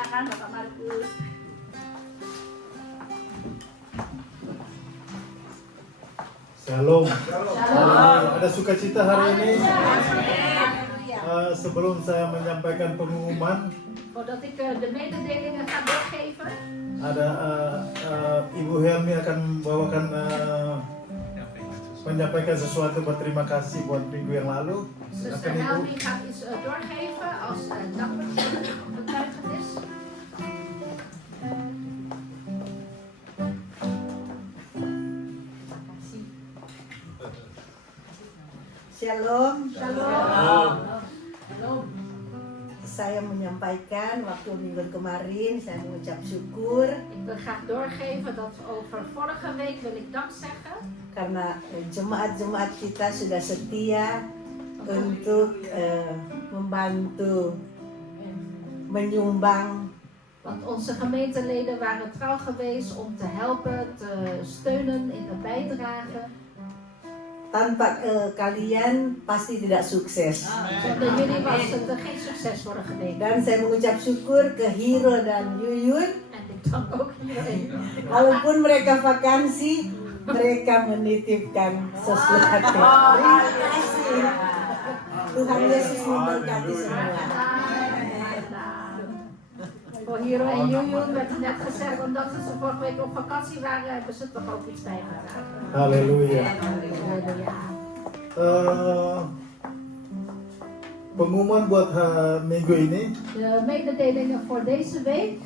Silakan Bapak Markus. Shalom. Shalom. Ada sukacita hari ini. Halleluja. Sebelum saya menyampaikan pengumuman, Voordat ik de mededelingen ga doorgeven, ada Ibu Helmi akan membawakan menyampaikan sesuatu berterima kasih buat minggu yang lalu. zuster Silakan Ibu. Helmi gaat iets doorgeven als dankbetuigenis. Shalom. Shalom. Shalom. Saya menyampaikan waktu minggu kemarin saya mengucap syukur Ik wil graag doorgeven dat over vorige week wil ik dank zeggen. karena jemaat-jemaat kita sudah setia untuk membantu menyumbang. Want onze gemeenteleden waren trouw geweest om te helpen, te steunen in de bijdrage. Tanpa kalian pasti tidak sukses. Zonder jullie was het geen succes worden geweest. Dan saya mengucap syukur ke Hiro dan Yuyun. En ik dank ook iedereen. Walaupun mereka vakansi, mereka menitipkan sesuatu. Terima kasih. Tuhan Yesus memberkati semua. Voor Hiro en Jujun werd net gezegd, omdat ze vorige week op vakantie waren, hebben ze toch ook iets bijgedragen. Haleluya. Halleluja. Pengumuman buat minggu ini, De mededelingen voor deze week.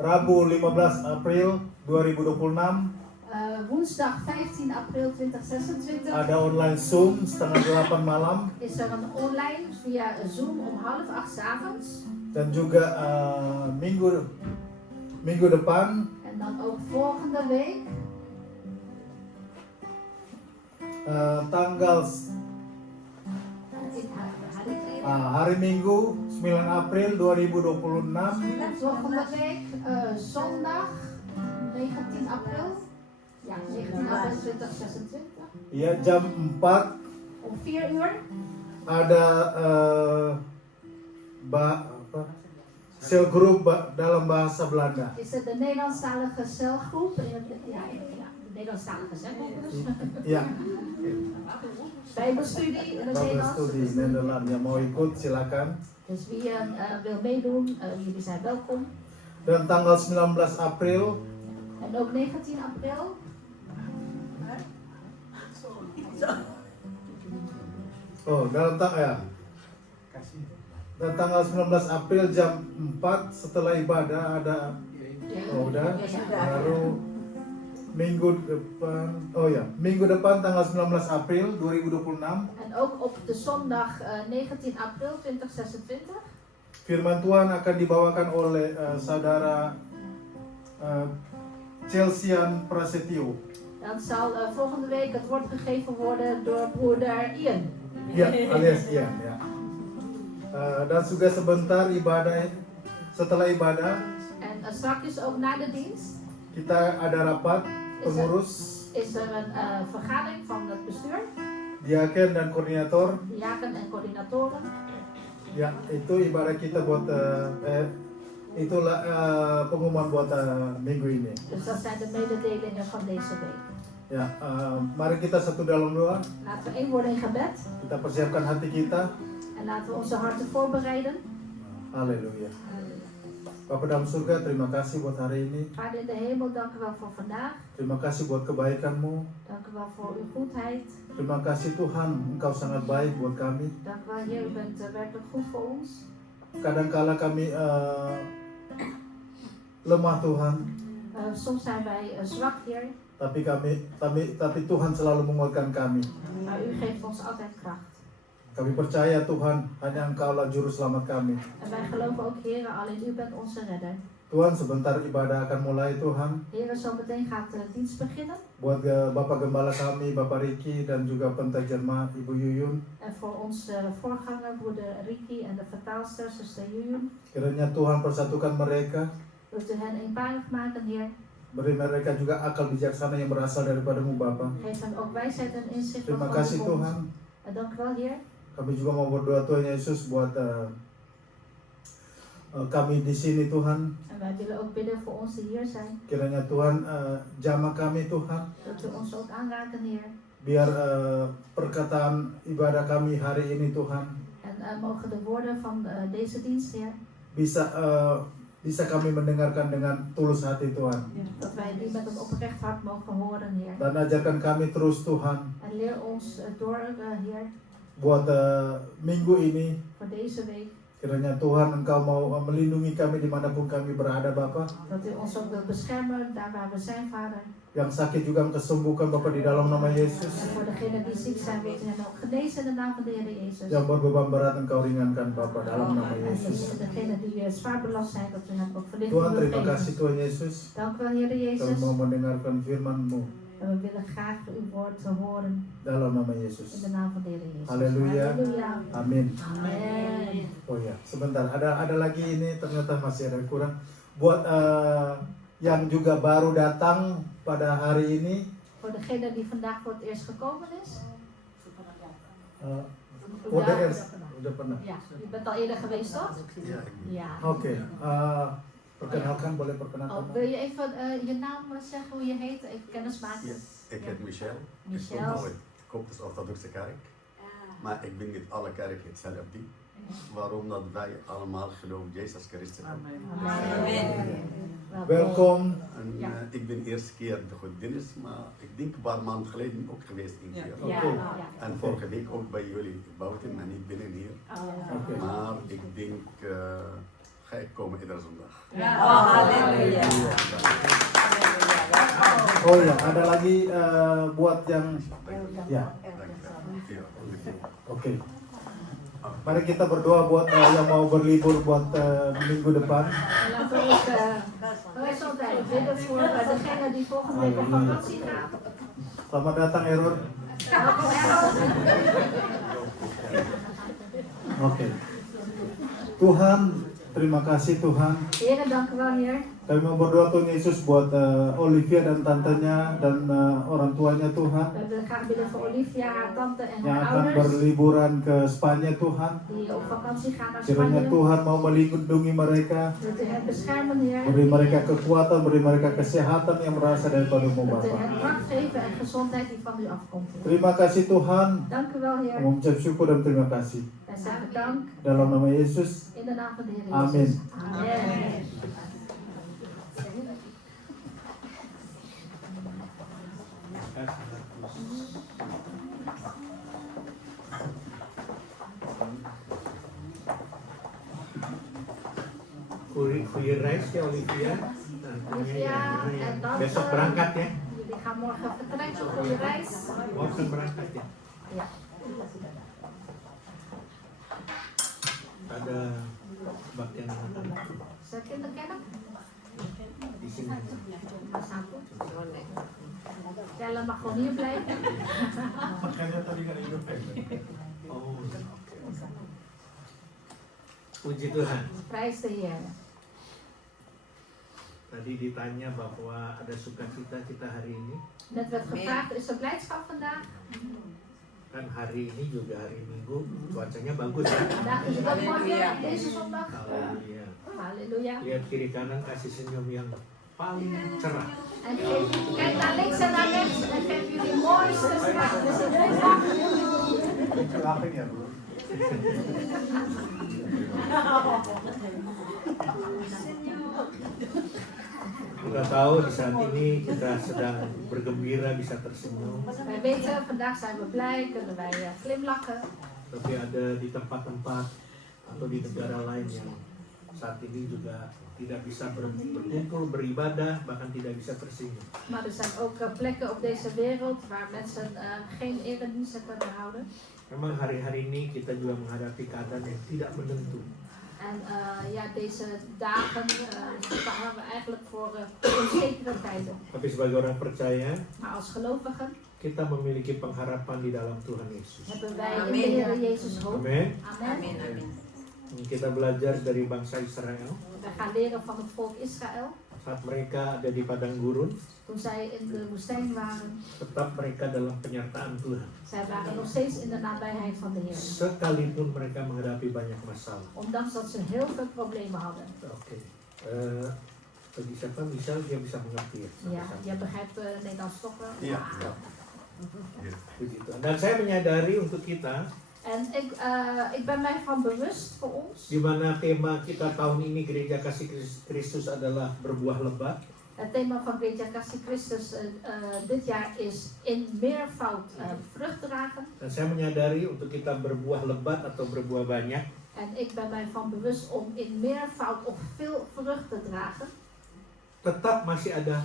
Rabu 15 April 2026 Woensdag 15 april 2026 ada online Zoom setengah 8 malam is er een online via Zoom om 7:30 's avonds. dan juga minggu depan En dan ook volgende week, tanggal hari Minggu 9 April 2026 en volgende week zondag 19 april. Ja, 19 april 2026. ya jam 4 Om 4 uur ada sel grup dalam bahasa Belanda. is er de Nederlandstalige celgroep. De Nederlandstalige celgroep dus. Ya, Bijbelstudie in het Bapak Nederlands. studi Nederland yang mau ikut silakan. Dus wie wil meedoen, jullie zijn welkom. Dan tanggal 19 April En ook 19 april dan tanggal 19 April jam 4 setelah ibadah ada udah baru minggu depan tanggal 19 April 2026 en ook op de zondag 19 april 2026 firman Tuhan akan dibawakan oleh saudara Chelsean Prasetyo. dan zal volgende week het woord gegeven worden door broeder Ian. Ya, alias Ian ya. Dan juga sebentar setelah ibadah En straks ook na de dienst kita ada rapat pengurus, is er een vergadering van het bestuur, diaken dan koordinator. diaken en coördinatoren. Ya, itu ibadah kita buat itulah pengumuman buat minggu ini. Dus dat zijn de mededelingen van deze week. Ya, mari kita satu dalam doa. Laten we één worden in gebed Kita persiapkan hati kita. en laten we onze harten voorbereiden. Haleluya. Bapak dalam surga, terima kasih buat hari ini. Vader in de hemel, dank u wel voor vandaag. Terima kasih buat kebaikan-Mu. Dank u wel voor uw goedheid. Terima kasih Tuhan, Engkau sangat baik buat kami. Dank u wel Heer, u bent werkelijk goed voor ons. Kadangkala kami lemah Tuhan, Soms zijn wij zwak Heer, tapi Tuhan selalu menguatkan kami. maar u geeft ons altijd kracht. Kami percaya Tuhan, hanya Engkaulah juru selamat kami. En wij geloven ook Heer, alleen u bent onze redder. Tuhan, sebentar ibadah akan mulai Tuhan. Heer, zo meteen gaat de dienst beginnen. Buat Bapak Gembala kami, Bapak Riki, dan juga penterjemah Ibu Yuyun. En voor onze voorganger, broeder Ricky en de vertaalster, zuster Juyun. Kiranya Tuhan persatukan mereka. Wilt u hen eenparig maken, Heer? Beri mereka juga akal bijaksana yang berasal daripada-Mu Bapa. Geef hen ook wijsheid en inzicht. Terima wat kasih van u komt. Tuhan. En dank u wel, Heer. Kami juga mau berdoa Tuhan Yesus buat kami di sini Tuhan. En wij willen ook bidden voor ons die hier zijn. Kiranya Tuhan jamah kami Tuhan. Dat u ons ook aanraken, Heer. Biar perkataan ibadah kami hari ini Tuhan En mogen de woorden van deze dienst, Heer, bisa kami mendengarkan dengan tulus hati Tuhan. dat wij die met een oprecht hart mogen horen, Heer. Dan ajarkan kami terus Tuhan En leer ons door, Heer, buat minggu ini. voor deze week. Kiranya Tuhan Engkau mau melindungi kami dimanapun kami berada Bapa. Dat u ons ook wilt beschermen daar waar we zijn, Vader. Yang sakit juga Engkau sembuhkan Bapa di dalam nama Yesus. En voor degenen die ziek zijn, wilt u hen ook genezen in de naam van de Heer Jezus. Yang berbeban berat Engkau ringankan Bapa dalam nama En Yesus. degenen die zwaar belast zijn, dat u hen ook verlichting Tuhan wilt terima geven. kasih Tuhan Yesus. Dank u wel, Heer Kami Jezus. mau mendengarkan firman-Mu En we willen graag uw woord horen dalam nama in Yesus. de naam van de Heer Jezus. Haleluya. Halleluja. Amin. Amen. Oh ya, sebentar. Ada lagi ini ternyata masih ada kurang. Buat yang juga baru datang pada hari ini, Voor degene die vandaag voor het eerst gekomen is. udah pernah. Ja, je bent al eerder geweest, toch? Ja, Ja. Oke, perkenalkan, boleh perkenalkan. Oh, wil je even je naam zeggen, hoe je heet? Even kennis maken. ja, ik heet Michel. Michel. Ik kom uit de Koptisch-Orthodoxe kerk. Maar ik ben niet alle kerken hetzelfde. Waarom? Dat wij allemaal geloven Jezus Christus. Welkom. En, Ja. ik ben de eerste keer de godsdienst, maar ik denk een paar maanden geleden ook geweest in keer. Ja, Oké. ja. En vorige week ook bij jullie buiten en niet binnen hier. Oké. Maar ik denk, ga ik komen iedere zondag. Haleluya. Oh ya, ada lagi buat yang ya. Oke. Mari kita berdoa buat yang mau berlibur buat minggu depan. En laten we ook gezondheid bidden voor degene die volgende week op vakantie gaan. Selamat datang Error. Oke. Tuhan, terima kasih Tuhan. Heren, dank u wel, Heer. Kami mau berdoa Tuhan Yesus buat Olivia dan tantenya dan orang tuanya Tuhan We willen graag bidden voor Olivia, haar tante en yang haar akan ouders. berliburan ke Spanje Tuhan. Die op vakantie gaan naar Kiranya Spanje. Tuhan mau melindungi mereka, Dat u hen beschermen, Heer. beri mereka kekuatan, beri mereka kesehatan yang berasal daripada-Mu Dat u Bapa. hen kracht geven en gezondheid die van u afkomt, Heer. Terima kasih Tuhan, Dank u wel, Heer. mengucap syukur dan terima kasih Wij zeggen dank dalam nama Yesus. in de naam van de Heer Amen. Jezus. Amen. Goeie reis ya Olivia. Olivia en tante. Besok berangkat ya. Jullie gaan morgen vertrekken, goede reis. Morgen berangkat ya. Ja. Ada baktian anak-anak Zijn kinderen kennen? di sini. Mas aku. Stella mag gewoon hier blijven. Makanya tadi kan Oh. Puji Tuhan. Prijs de Heer. Tadi ditanya bahwa ada sukacita kita hari ini. Net werd gevraagd, is er blijdschap vandaag? Kan hari ini juga hari Minggu, cuacanya bagus ya. Vandaag is het ook mooi weer, deze zondag. Halleluja. Halleluja. Lihat kiri kanan, kasih senyum yang paling cerah. En kijk naar links en naar rechts en geef jullie mooiste straat. Dus het is Lachen ya bro. Kita tahu di saat ini kita sedang bergembira, bisa tersenyum. Wij weten, vandaag zijn we blij, kunnen wij glimlachen. Tapi ada di tempat-tempat atau di negara lain yang saat ini juga tidak bisa berkumpul, beribadah, bahkan tidak bisa tersenyum. Maar er zijn ook plekken op deze wereld waar mensen geen erediensten kunnen houden. Memang hari-hari ini kita juga menghadapi keadaan yang tidak menentu. En ja, deze dagen staan we eigenlijk voor onzekere tijden. Tapi sebagai orang percaya, Maar als gelovigen kita memiliki pengharapan di dalam Tuhan Yesus. hebben wij in de Heer Jezus hoop. Amin. Amen. Kita belajar dari bangsa Israel. We gaan leren van het volk Israël. Saat mereka ada di padang gurun, toen zij in de woestijn waren, tetap mereka dalam penyertaan Tuhan. zij waren nog steeds in de nabijheid van de Heer. Sekalipun mereka menghadapi banyak masalah. Ondanks dat ze heel veel problemen hadden. Oke. Bagi siapa misal dia bisa mengerti ya. Ja, jij begrijpt Nederlands toch wel? Ja. Ja. Begitu. Dan saya menyadari untuk kita, En ik ben mij van bewust voor ons. di mana tema kita tahun ini Gereja Kasih Kristus adalah berbuah lebat. Het thema van Gereja Kasih Christus dit jaar is in meervoud vrucht dragen. Dan saya menyadari untuk kita berbuah lebat atau berbuah banyak, En ik ben mij van bewust om in meervoud of veel vrucht te dragen. tetap masih ada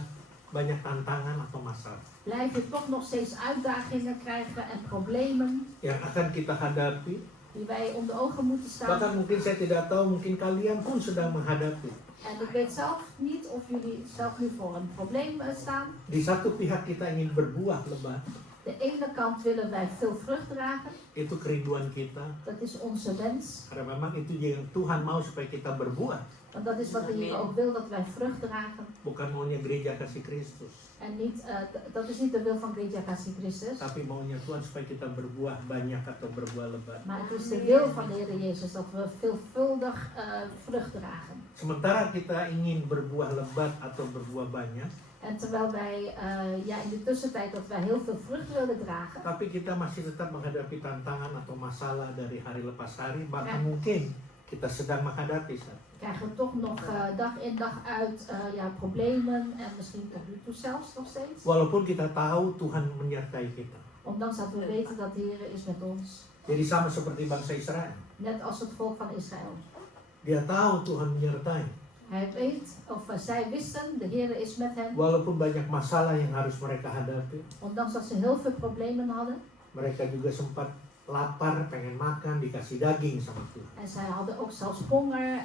banyak tantangan atau masalah Blijf je toch nog steeds uitdagingen krijgen en problemen yang akan kita hadapi. die wij onder ogen moeten staan. Bahkan mungkin saya tidak tahu, mungkin kalian pun sedang menghadapi. En ik weet zelf niet of jullie zelf nu voor een probleem staan. Di satu pihak kita ingin berbuah lebat, De ene kant willen wij veel vrucht dragen. itu kerinduan kita. Dat is onze wens. Karena memang itu yang Tuhan mau supaya kita berbuah. Want dat is wat de Heer ook wil, dat wij vrucht dragen. Bukan maunya Gereja Kasih Kristus, En niet, dat is niet de wil van Gereja Kasih Christus. tapi maunya Tuhan supaya kita berbuah banyak atau berbuah lebat. Maar het is de wil van de Heer Jezus dat we veelvuldig vrucht dragen. Sementara kita ingin berbuah lebat atau berbuah banyak, En terwijl wij in de tussentijd dat wij heel veel vrucht willen dragen. tapi kita masih tetap menghadapi tantangan atau masalah dari hari lepas hari, bahkan Ya. mungkin kita sedang menghadapi saat. Krijgen we toch nog dag in dag uit problemen en misschien tot nu toe zelfs nog steeds. Walaupun kita tahu Tuhan menyertai kita. Ondanks dat we weten dat de Heer is met ons. Jadi sama seperti bangsa Israel. Net als het volk van Israël. Dia tahu Tuhan menyertai. Hij weet, of zij wisten, de Heer is met hen. Walaupun banyak masalah yang harus mereka hadapi, Ondanks dat ze heel veel problemen hadden. mereka juga sempat lapar, pengen makan, dikasih daging sama Tuhan. En zij hadden ook zelfs honger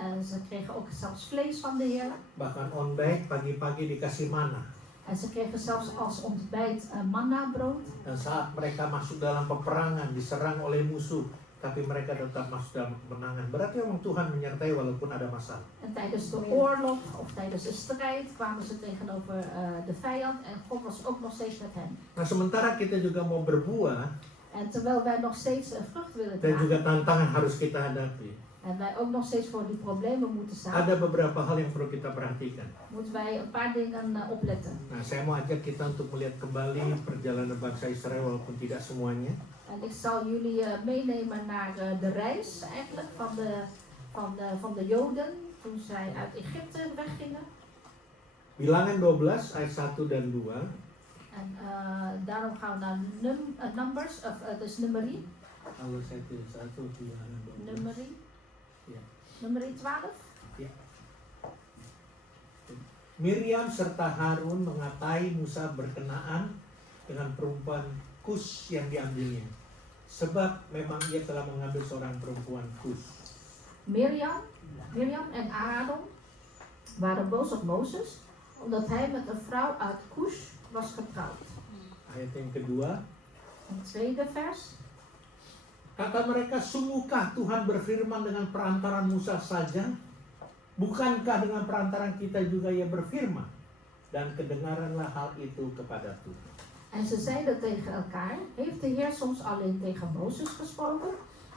en ze kregen ook zelfs vlees van de Heer. Bahkan ontbijt pagi-pagi dikasih mana. En ze kregen zelfs als ontbijt manna brood. Dan saat mereka masuk dalam peperangan, diserang oleh musuh, tapi mereka tetap masuk dalam kemenangan. Berarti memang Tuhan menyertai walaupun ada masalah. En tijdens de oorlog of tijdens de strijd kwamen ze tegenover de vijand. En God was ook nog steeds met hen. Nah, sementara kita juga mau berbuah, En terwijl wij nog steeds vrucht willen dan juga dragen. tantangan harus kita hadapi, En wij ook nog steeds voor die problemen moeten staan. ada beberapa hal yang perlu kita perhatikan. Moeten wij een paar dingen opletten. Nah, saya mau ajak kita untuk melihat kembali perjalanan bangsa Israel walaupun tidak semuanya. En ik zal jullie meenemen naar de reis eigenlijk van de Joden. Toen zij uit Egypte weggingen. Bilangan 12 ayat 1 dan 2. En daarom gaan we naar Numbers, dus Numeri. Kalau saya tulis 1 bilangan 12. Numeri. Ya. Numeri 12. Miriam serta Harun mengatai Musa berkenaan dengan perempuan Kus yang diambilnya. Sebab memang ia telah mengambil seorang perempuan Kus. Miriam en Aaron waren boos op Mozes, omdat hij met een vrouw uit Kush was getrouwd. Ayat yang kedua, Het tweede vers. kata mereka, sungguhkah Tuhan berfirman dengan perantaran Musa saja? Bukankah dengan perantaran kita juga ia berfirman? Dan kedengaranlah hal itu kepada Tuhan. En ze zeiden tegen elkaar, heeft de Heer soms alleen tegen Mozes gesproken?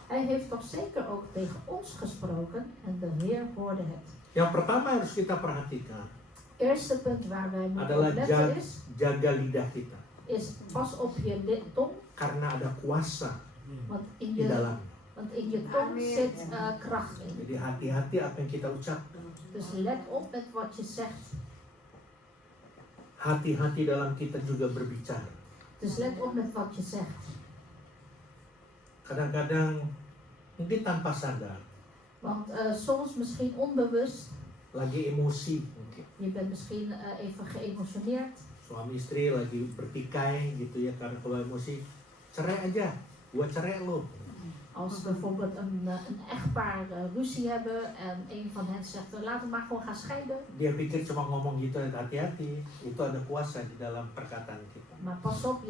Hij heeft toch zeker ook tegen ons gesproken en de Heer hoorde het. Yang pertama harus kita perhatikan Eerste punt waar wij moeten adalah op letten jaga lidah kita. is pas op je tong, Karena ada kuasa want in di je, dalam. want in je tong zit kracht in. Jadi hati-hati apa yang kita ucapkan. Dus let op met wat je zegt. Hati-hati dalam kita juga berbicara. Dus let op met wat je zegt. Kadang-kadang mungkin tanpa sadar, Want soms misschien onbewust, lagi emosi mungkin. je bent misschien even geëmotioneerd. Suami istri lagi bertikai gitu ya, karena kalau emosi, cerai aja, gua cerai lo. Als bijvoorbeeld een echtpaar ruzie hebben en een van hen zegt, laten we maar gewoon gaan scheiden. Dia pikir cuma ngomong gitu, hati-hati, itu ada kuasa di dalam perkataan kita. Maar pas op,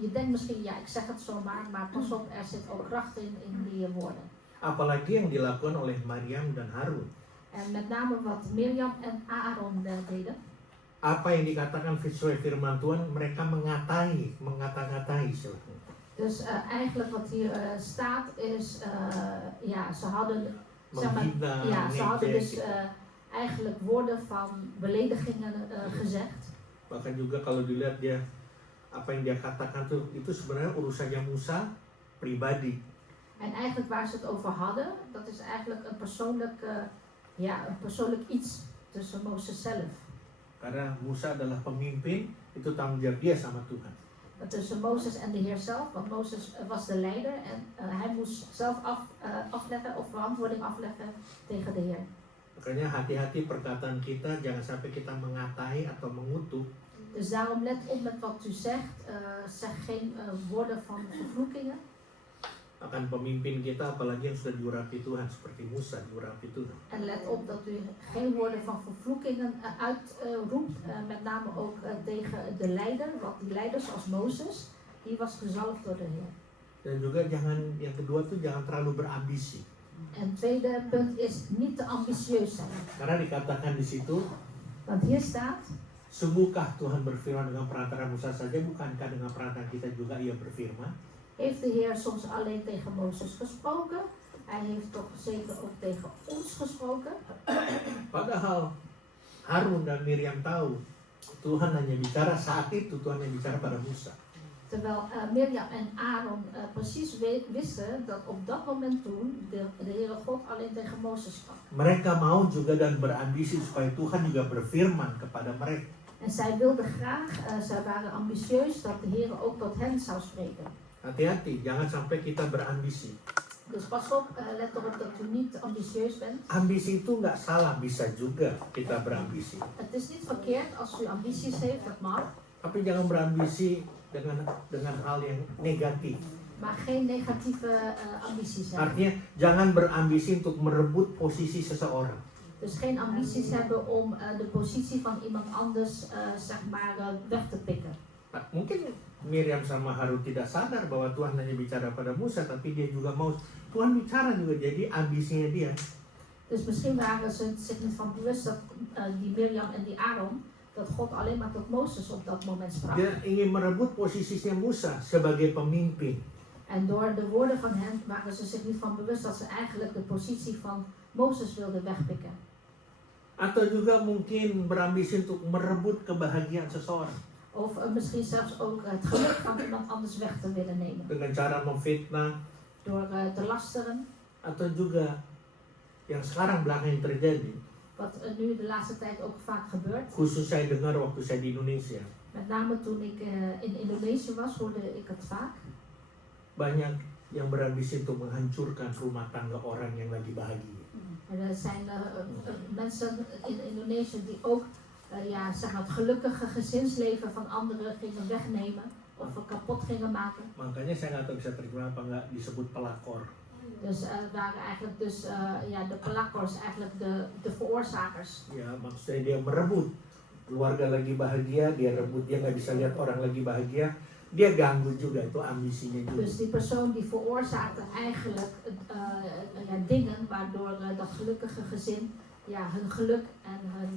je denkt misschien, ja ik zeg het zomaar, maar pas op, er zit ook kracht in die woorden. Apalagi yang dilakukan oleh Maryam dan Harun. En met name wat Mirjam en Aaron deden. Apa yang dikatakan sesuai firman Tuhan, mereka mengata-ngatai istilahnya. Dus eigenlijk wat hier staat is, ja, ze hadden, zeg maar, Menghina, ja, ze hadden ngejek, dus gitu. eigenlijk woorden van beledigingen gezegd. Bahkan juga kalau dilihat dia apa yang dia katakan tuh itu sebenarnya urusannya Musa pribadi. En eigenlijk waar ze het over hadden, dat is eigenlijk een persoonlijk iets tussen Mozes zelf. Karena Musa adalah pemimpin, itu tanggung jawab dia sama Tuhan. Tussen Mozes en de Heer zelf, want Mozes was de leider en hij moest zelf afleggen of verantwoording afleggen tegen de Heer. Makanya hati-hati perkataan kita, jangan sampai kita mengatai atau mengutuk. Dus daarom let op met wat u zegt, zeg geen woorden van vervloekingen. Akan pemimpin kita, apalagi yang sudah diurapi Tuhan, seperti Musa diurapi Tuhan. En let op dat u geen woorden van vervloekingen uitroept, met name ook tegen de leider, want die leider zoals Mozes, die was gezalfd door de Heer. Dan juga jangan, yang kedua tuh jangan terlalu berambisi. En tweede punt is niet te ambitieus zijn. Karena dikatakan di situ, Want hier staat, sungguhkah Tuhan berfirman dengan perantara Musa saja, bukankah dengan perantara kita juga ia berfirman? heeft de Heer soms alleen tegen Mozes gesproken? Hij heeft toch zeker ook tegen ons gesproken? Padahal Harun dan Miriam tahu Tuhan hanya bicara saat itu, Tuhan hanya bicara pada Musa. Terwijl Mirjam en Aaron precies wisten dat op dat moment toen de Heere God alleen tegen Mozes sprak. Mereka mau juga dan berambisi supaya Tuhan juga berfirman kepada mereka. En zij wilden graag, zij waren ambitieus dat de Heere ook tot hen zou spreken. Hati-hati, jangan sampai kita berambisi. Dus pas op, let erop dat u niet ambitieus bent. Ambisi itu nggak salah, bisa juga kita berambisi. Het is niet verkeerd als u ambities heeft, dat mag. Tapi jangan berambisi dengan hal yang negatif. Maar geen negatieve ambities hebben. Artinya jangan berambisi untuk merebut posisi seseorang. Dus geen ambities hebben om de positie van iemand anders zeg maar weg te pikken. Nah, mungkin Miriam sama Harun tidak sadar bahwa Tuhan hanya bicara pada Musa, tapi dia juga mau Tuhan bicara juga, jadi ambisinya dia. Dus misschien waren ze zich niet van bewust dat die Mirjam en die Aaron, dat God alleen maar tot Mozes op dat moment sprak. Dia ingin merebut posisinya Musa sebagai pemimpin. En door de woorden van hen waren ze zich niet van bewust dat ze eigenlijk de positie van Mozes wilden wegpikken. Atau juga mungkin berambisi untuk merebut kebahagiaan seseorang. Of misschien zelfs ook het geluk van iemand anders weg te willen nemen. Dengan cara memfitnah. Door te lasteren. Atau juga yang sekarang belakangan terjadi. Wat nu de laatste tijd ook vaak gebeurt. Khusus saya dengar waktu saya di Indonesia. Met name toen ik in Indonesië was, hoorde ik het vaak. Banyak yang berambisi untuk menghancurkan rumah tangga orang yang lagi bahagia. Er zijn mensen in Indonesië die ook zeg maar het gelukkige gezinsleven van anderen gingen wegnemen of kapot gingen maken. Makanya saya nggak tahu bisa terima apa nggak disebut pelakor. Dus waren eigenlijk de pelakors, eigenlijk de veroorzakers. Ya maksudnya dia merebut keluarga lagi bahagia, dia rebut, dia nggak bisa lihat orang lagi bahagia, dia ganggu juga, itu ambisinya juga. Dus die persoon die veroorzaakte eigenlijk dingen waardoor dat gelukkige gezin hun geluk en hun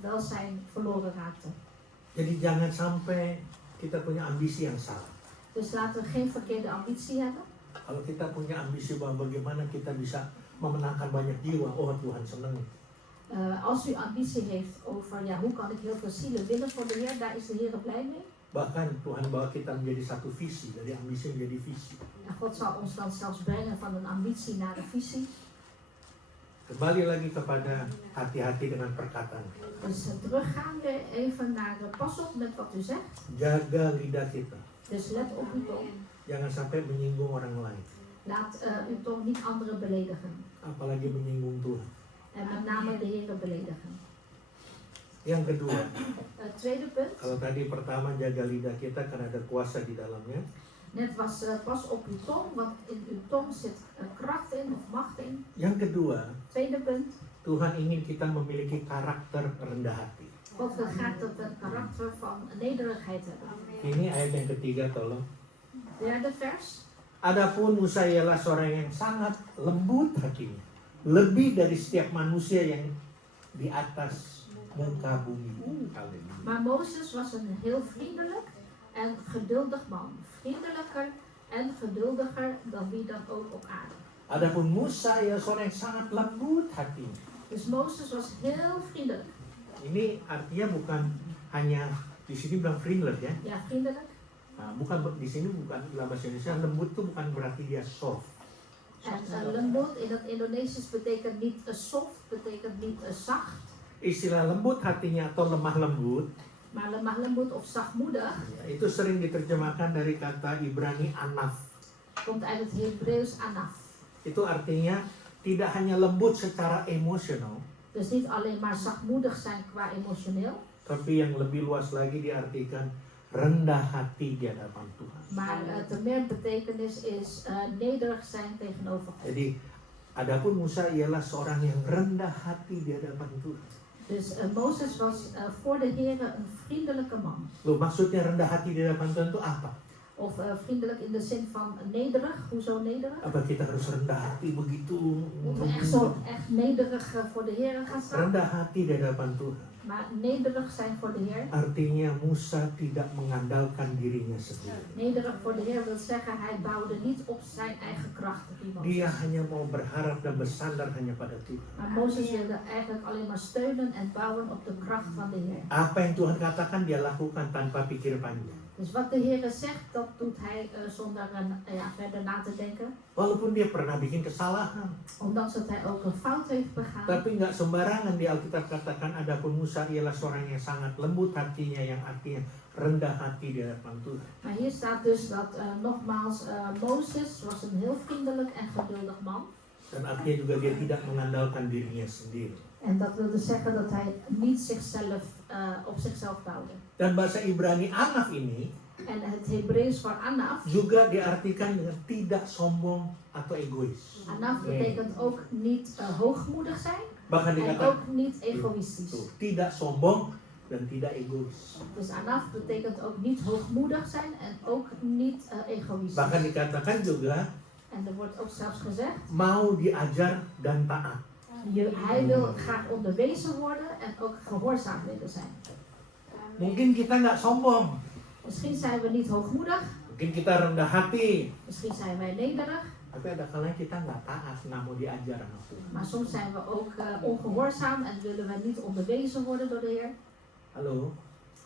welzijn verloren raakte. Jadi jangan sampai kita punya ambisi yang salah. Dus laten we geen verkeerde ambitie hebben. Kalau kita punya ambisi bahwa bagaimana kita bisa memenangkan banyak jiwa, oh Tuhan senang. Als u ambitie heeft over hoe kan ik heel veel zielen winnen voor de Heer, daar is de Heer blij mee. Bahkan Tuhan bawa kita menjadi satu visi, dari ambisi menjadi visi. En God zal ons dan zelfs brengen van een ambitie naar een visie. Kembali lagi kepada hati-hati dengan perkataan. Dus teruggaan we even naar pas op met wat u zegt. Jaga lidah kita. Dus let op uw tong. Jangan sampai menyinggung orang lain. Laat uw tong niet anderen beledigen. Apalagi menyinggung Tuhan. En met name de Heer beledigen. Yang kedua, Tweede punt. kalau tadi pertama jaga lidah kita karena ada kuasa di dalamnya. Net was pas op uw tong, want in uw tong zit kracht in of macht in. Yang kedua, Tweede punt. Tuhan ingin kita memiliki karakter rendah hati. God wil graag dat we een karakter van nederigheid hebben. Ini ayat yang ketiga, tolong. Derde vers. Adapun Musa ialah seorang yang sangat lembut hatinya. lebih dari setiap manusia yang di atas muka bumi. Halleluja. Maar Mozes was een heel vriendelijk en geduldig man. Vriendelijker en geduldiger dan wie dan ook op aarde. Adapun Musa ya seorang yang sangat lembut hatinya. Dus Mozes was heel vriendelijk. Ini artinya bukan hanya di sini bilang vriendelijk ya. Ja, vriendelijk. Nah, bukan di sini bukan dalam bahasa Indonesia lembut itu bukan berarti dia soft. En lembut in het Indonesisch betekent niet soft, betekent niet zacht. Istilah lembut hatinya atau lemah lembut Maar lemah lembut of zachtmoedig ya, itu sering diterjemahkan dari kata Ibrani anaf. komt uit het Hebreeuws anaf. Itu artinya tidak hanya lembut secara emosional, Dus niet alleen maar zachtmoedig zijn qua emotioneel, tapi yang lebih luas lagi diartikan rendah hati di hadapan Tuhan. maar de meerbetekenis is nederig zijn tegenover God. Jadi adapun Musa ialah seorang yang rendah hati di hadapan Tuhan. Dus Mozes was voor de Heer een vriendelijke man. Loh, maksudnya rendah hati di hadapan Tuhan itu apa? Of vriendelijk in de zin van nederig. Hoezo nederig? Apa kita harus rendah hati begitu? Moeten we echt zo echt nederig voor de Heer gaan staan? Rendah hati di hadapan Tuhan. Maar nederig zijn voor de Heer. Artinya Musa tidak mengandalkan dirinya sendiri. Nederig voor de Heer wil zeggen, hij bouwde niet op zijn eigen krachten. Die Mozes. Dia hanya mau berharap dan bersandar hanya pada Tuhan. Maar Mozes wilde eigenlijk alleen maar steunen en bouwen op de kracht van de Heer. Apa yang Tuhan katakan dia lakukan tanpa pikir panjang. Dus wat de Heer zegt, dat doet hij zonder verder na te denken. Walaupun dia pernah bikin kesalahan. Ondanks dat hij ook een fout heeft begaan. Tapi nggak sembarangan di Alkitab katakan adapun Musa ialah seorang yang sangat lembut hatinya, yang artinya rendah hati di hadapan Tuhan. Maar hier staat dus dat nogmaals, Mozes was een heel vriendelijk en geduldig man. Dan artinya juga dia tidak mengandalkan dirinya sendiri. En dat wilde zeggen dat hij niet zichzelf op zichzelf bouwde. Dan bahasa Ibrani anaf ini En het Hebreeuws voor anaf. juga diartikan dengan tidak sombong atau egois. Anaf betekent ook niet hoogmoedig zijn. Bahkan En dikatakan ook niet egoïstisch. tidak sombong dan tidak egois. Dus anaf betekent ook niet hoogmoedig zijn en ook niet egoïstisch. Bahkan dikatakan juga En er wordt ook zelfs gezegd, mau diajar dan taat. hij wil graag onderwezen worden en ook gehoorzaam willen zijn. Mungkin kita nggak sombong, Misschien zijn we niet hoogmoedig, mungkin kita rendah hati, misschien zijn wij nederig, tapi ada kalanya kita nggak taat, nggak mau diajar sama Tuhan. maar soms zijn we ook ongehoorzaam en willen we niet onderwezen worden door de Heer. Halo,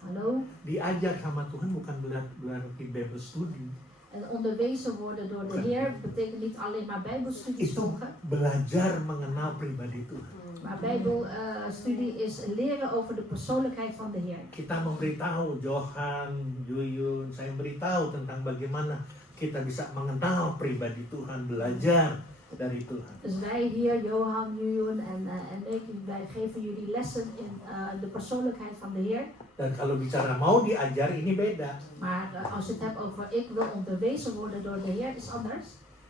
Hallo? diajar sama Tuhan bukan berarti Bible study. En onderwezen worden door de Heer betekent niet alleen maar bijbelstudies Itu volgen. belajar mengenal pribadi Tuhan. Maar bijbelstudie is leren over de persoonlijkheid van de Heer. Kita memberitahu Johan, Juyun, saya beritahu tentang bagaimana kita bisa mengenal pribadi Tuhan, belajar dari Tuhan. Dus wij hier, Johan, Juyun en ik, wij geven jullie lessen in de persoonlijkheid van de Heer. Dan kalau bicara mau diajar ini beda. Maar als je het hebt over ik wil onderwezen worden door de Heer, is anders.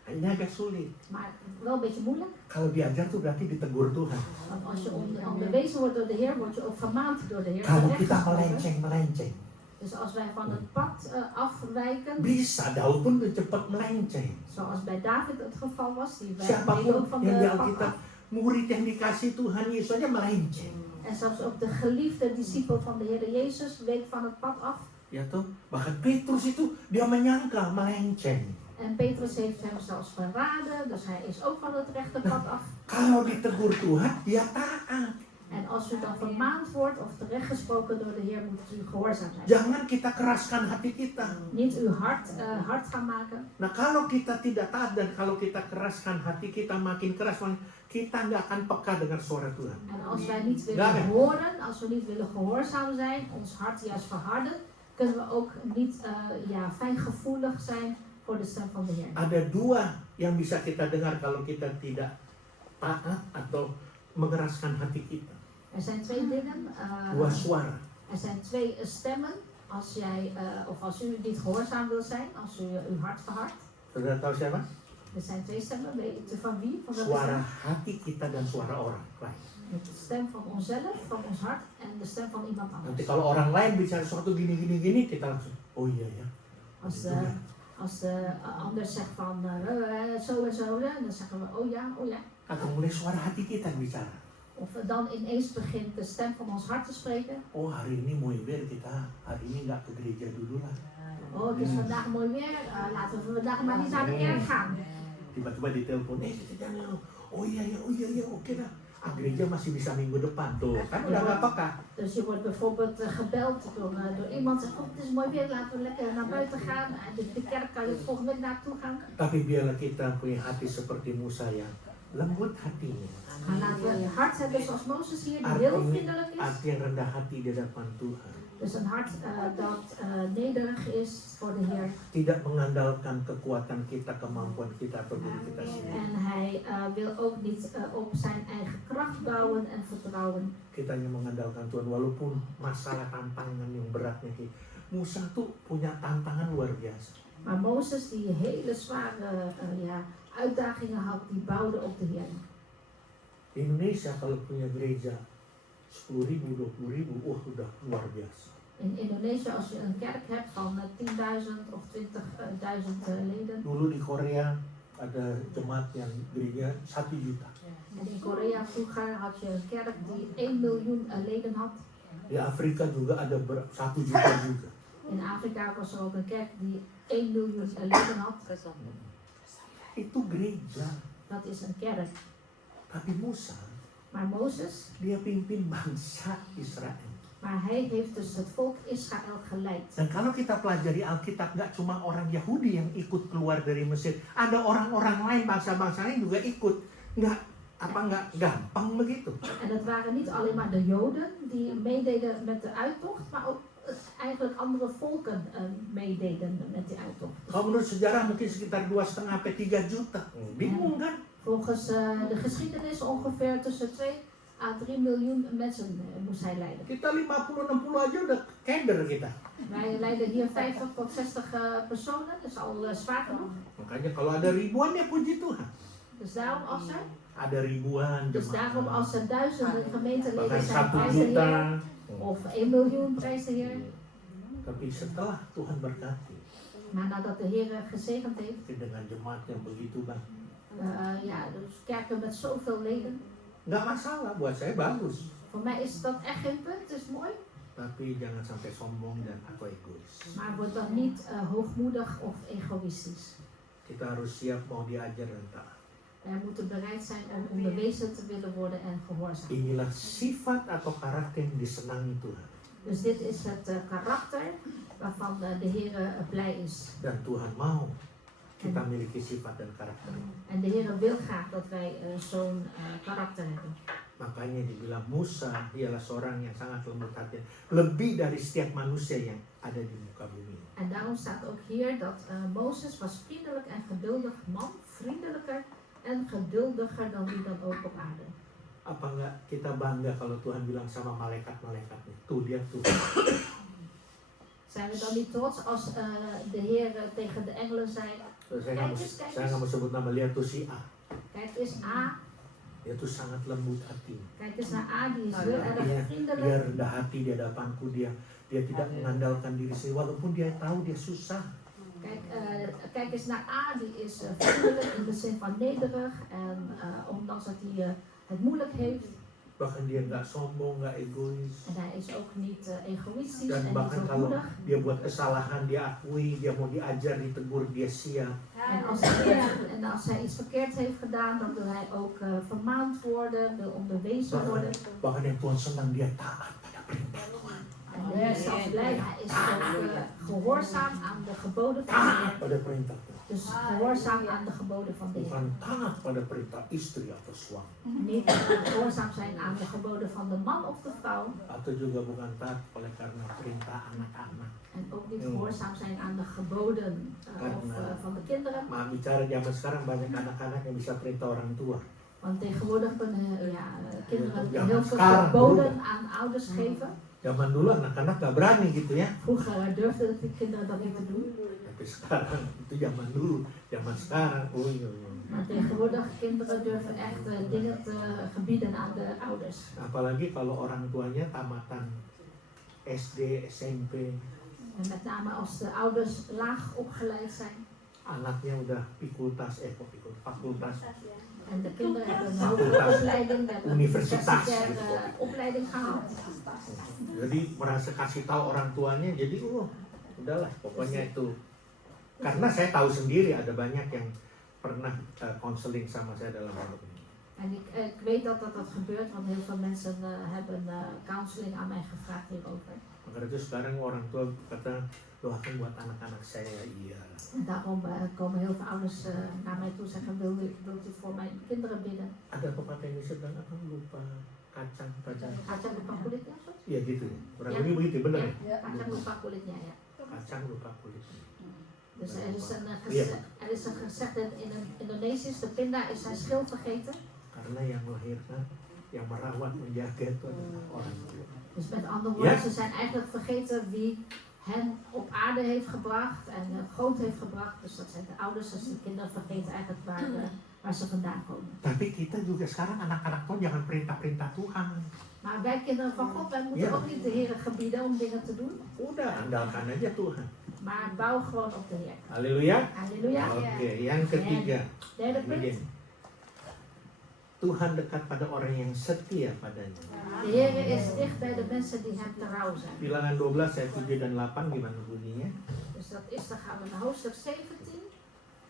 Ini agak sulit. Maar wel een beetje moeilijk. Kalau diajar tuh berarti ditegur Tuhan. Want als je onderwezen wordt door de Heer, word je ook vermaand door de Heer. Kalau kita terechtgestoken. melenceng, Dus als wij van het pad afwijken, bisa Daud pun cepat melenceng. zoals bij David het geval was, die week Siapapun ook van yang di de pad Alkitab, af. murid yang dikasih Tuhan Yesus aja melenceng. En zelfs ook de geliefde discipel van de Heer Jezus week van het pad af. Ya toh, bahkan Petrus itu dia menyangkal melenceng. En Petrus heeft hem zelfs verraden, dus hij is ook van het rechte pad af. Kalau ditegur Tuhan, dia taat. En als u dan vermaand wordt of terechtgesproken door de Heer, moet u gehoorzaam zijn. Jangan kita keraskan hati kita. Niet uw hart hard gaan maken. Nah kalau kita tidak taat dan kalau kita keraskan hati kita makin keras, kita nggak akan peka dengar suara Tuhan. En als wij niet willen horen, als we niet willen gehoorzaam zijn, ons hart juist verharden, kunnen we ook niet fijngevoelig zijn voor de stem van de Heer. Ada dua yang bisa kita dengar kalau kita tidak taat atau mengeraskan hati kita. Er zijn twee dingen. Dua suara. Er zijn twee stemmen. Als jij of als u niet gehoorzaam wil zijn, als u uw hart verhardt. Saudara tahu siapa? Er zijn twee stemmen. Weet u van wie? Van welke Suara stem? hati kita dan suara orang lain. De stem van onszelf, van ons hart en de stem van iemand Nanti anders. kalau orang lain bicara sesuatu gini, kita langsung, oh iya ya. Als Als de ander zegt van zo en zo, dan zeggen we oh ja, oh ja. Atau mulai suara hati kita yang bicara. Of dan ineens begint de stem van ons hart te spreken. Oh hari ini mau weer kita, hari ini nggak ke gereja dulu lah. Oh, het is vandaag mooi weer, laten we vandaag maar niet naar de kerk gaan. Tiba-tiba ditelepon, kita jangan. Oh iya, oke dah. Gereja masih bisa minggu depan tuh, kan udah nggak peka. Dus je wordt bijvoorbeeld gebeld door iemand, zegt, oh het is mooi weer, laten we lekker naar buiten gaan. De kerk kan je volgende week naartoe gaan. Tapi biarlah kita punya hati seperti Musa yang lembut hatinya. Maar laten we een hart hebben zoals Mozes hier, die heel vriendelijk is. Arti yang rendah hati di hadapan Tuhan. Dus een hart dat nederig is voor de Heer. Tidak mengandalkan kekuatan kita, kemampuan kita atau diri kita sendiri. En hij wil ook niet op zijn eigen kracht bouwen en vertrouwen. Kita hanya mengandalkan Tuhan walaupun masalah tantangan yang beratnya kita. Musa tuh punya tantangan luar biasa. Maar Mozes die hele zware uitdagingen had, die bouwde op de Heer. Di Indonesia kalau punya gereja 10.000, 20.000, udah luar biasa. In Indonesië als je een kerk hebt van 10.000 of 20.000 leden. Dulu di Korea ada jemaat yang gereja 1 juta. En in Korea vroeger had je een kerk die 1 miljoen leden had. Di Afrika juga ada 1 juta juga. In Afrika was er ook een kerk die 1 miljoen leden had. Itu gereja. Dat is een kerk. Tapi Musa, Maar Mozes, dia pimpin bangsa Israel. maar hij heeft dus het volk Israël geleid. Dan kalau kita pelajari Alkitab, nggak cuma orang Yahudi yang ikut keluar dari Mesir, ada orang-orang lain, bangsa-bangsa lain juga ikut. Nggak gampang begitu. En het waren niet alleen maar de Joden die meededen met de uittocht, maar ook eigenlijk andere volken meededen met die uittocht. Kalau menurut sejarah mungkin sekitar 2,5-3 juta. Bingung kan? Volgens de geschiedenis ongeveer tussen 2 à 3 miljoen mensen moest hij leiden. Kita 50-60 aja udah keder kita. Wij leiden hier 50 tot 60 personen, dat is al zwaar genoeg. Makanya kalau ada ribuan ya puji Tuhan. Dus daarom als er, Ada ribuan dus daarom jemaat. als er duizenden gemeenteleden Bahkan zijn, 1 prijs de Heer. juta. Of 1 miljoen, prijs de Heer. Tapi setelah Tuhan berkati Maar nadat de Heer gezegend heeft, dengan jemaat yang begitu banyak, dus kerken met zoveel leden. nggak masalah, buat saya bagus. Voor mij is dat echt geen punt, het is mooi. Tapi jangan sampai sombong dan atau egois. Maar word dan niet hoogmoedig of egoïstisch. Kita harus siap mau diajar dan taat. Wij moeten bereid zijn om onderwezen te willen worden en gehoorzaam. Inilah sifat atau karakter yang disenangi Tuhan. Dus dit is het karakter waarvan de Heer blij is. Dan Tuhan mau kita miliki sifat dan karakter. En de Heer wil graag dat wij zo'n karakter hebben. Makanya dibilang Musa ialah seorang yang sangat lembut hati, lebih dari setiap manusia yang ada di muka bumi. En daarom staat ook hier dat Mozes was vriendelijk en geduldig man, vriendelijker en geduldiger dan wie dan ook op aarde. Apa enggak kita bangga kalau Tuhan bilang sama malaikat-malaikatnya, tuh lihat tuh. Zijn we dan niet trots als de Heer tegen de engelen zei, Saya nggak mau sebut nama, lihat tuh si A. kijk eens A, Dia tuh sangat lembut hati. kijk eens naar A, die is heel erg Dia vriendelijk. rendah hati di hadapanku, dia tidak mengandalkan diri sendiri walaupun dia tahu dia susah. Kijk eens naar A, die is vriendelijk in de zin van nederig en ondanks dat hij het moeilijk heeft. Bahkan dia nggak sombong, nggak egois. En hij is ook niet egoïstisch Dan en niet bahkan kalau hoogmoedig. dia buat kesalahan, dia akui, dia mau diajar, ditegur, dia siap. En als hij iets verkeerd heeft gedaan, dan wil hij ook vermaand worden, wil onderwezen worden. Bahkan yang Tuhan senang, dia taat pada perintah Tuhan. En hij is zelfs blij, hij is ook gehoorzaam aan de geboden van de Taat Heer. pada perintah Tuhan. Dus gehoorzaam aan de geboden van de Heer. Bukan taat pada perintah istri atau suami. Niet gehoorzaam zijn aan de geboden van de man of de vrouw. Atau juga bukan taat oleh karena perintah anak-anak. En ook niet gehoorzaam zijn aan de geboden van de kinderen. Maar bicara zaman sekarang banyak anak-anak yang bisa perintah orang tua. Want tegenwoordig kunnen kinderen Ja, heel veel sekarang geboden aan ouders geven. Zaman dulu anak-anak gak berani gitu ya. Vroeger durfden de kinderen dat niet te doen. Tapi sekarang itu zaman dulu, zaman sekarang. Maar tegenwoordig kinderen durven echt dingen te gebieden aan de ouders. Apalagi kalau orang tuanya tamatan SD, SMP. En met name als de ouders laag opgeleid zijn. anaknya udah fakultas En de kinderen hebben een Faculteit. hoge opleiding, hebben een Universitas. universitaire opleiding gehaald. jadi merasa kasih tahu orang tuanya, jadi udahlah pokoknya itu. Karena saya tahu sendiri ada banyak yang pernah konseling sama saya dalam hal ini. En ik weet dat gebeurt, want heel veel mensen hebben counseling aan mij gevraagd hierover. Maka itu sekarang orang tua kata, doakan buat anak-anak saya. Iya. En daarom komen heel veel ouders naar mij toe en zeggen, wilt u voor mijn kinderen bidden? Ada pepatah Indonesia bilang apa, lupa kacang pada. Kacang lupa kulitnya, zo? Iya gitu ya. Kurang Ya. lebih begitu, benar ya? Ya. Kacang lupa kulitnya, ya. Kacang lupa kulitnya. Dus er is Ja. er is een gezegde in het Indonesisch, de pinda is zijn schil vergeten. Karena yang melahirkan, yang merawat, menjaga itu adalah orang tua. Dus met andere woorden, Ja. ze zijn eigenlijk vergeten wie hen op aarde heeft gebracht en groot heeft gebracht. Dus dat zijn de ouders, dus de kinderen vergeten eigenlijk waar ze vandaan komen. Tapi kita juga sekarang anak-anak Tuhan jangan perintah-perintah Tuhan. Maar wij kinderen van God, wij moeten Ja. ook niet de Heer gebieden om dingen te doen. Udah, andalkan aja Tuhan. Maar bouw gewoon op de Heer. Haleluya. Halleluja. Oke, yang ketiga. Derde punt. Begin. Tuhan dekat pada orang yang setia padanya. De Heer is dicht bij de mensen die hem trouw zijn. Bilangan 12 ayat 7 dan 8 gimana bunyinya? Dus dat is, dan gaan we naar hoofdstuk 17.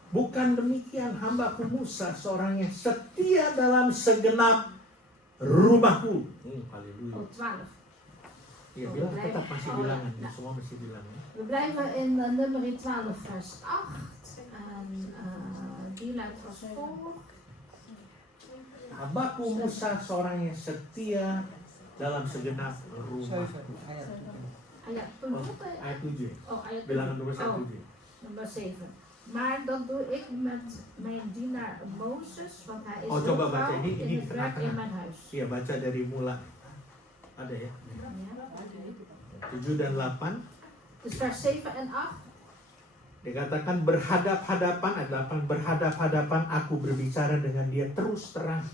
Bukan demikian hambaku Musa seorang yang setia dalam segenap rumahku. Haleluya. Oh, 12. Ya bilang tetap masih bilangan, ya, semua masih bilangan. We blijven in nummer 12 vers 8. En die luidt als volgt. Hambaku Musa seorang yang setia dalam segenap rumahku. Ayat 7. Ayat 7. Oh, ayat 7. Bilangan 12 ayat Oh, 7. nummer 7. Maar dat doe ik met mijn dienaar Mozes, want hij is Oh, coba heel baca. trouw Ini in di het werk in tengah-tengah. mijn huis. Iya, baca dari mula. Ada ya? Ja. 7 dan 8. Dus vers 7 en 8. Dikatakan berhadap-hadapan, ayat 8, berhadap-hadapan aku berbicara dengan dia terus terang.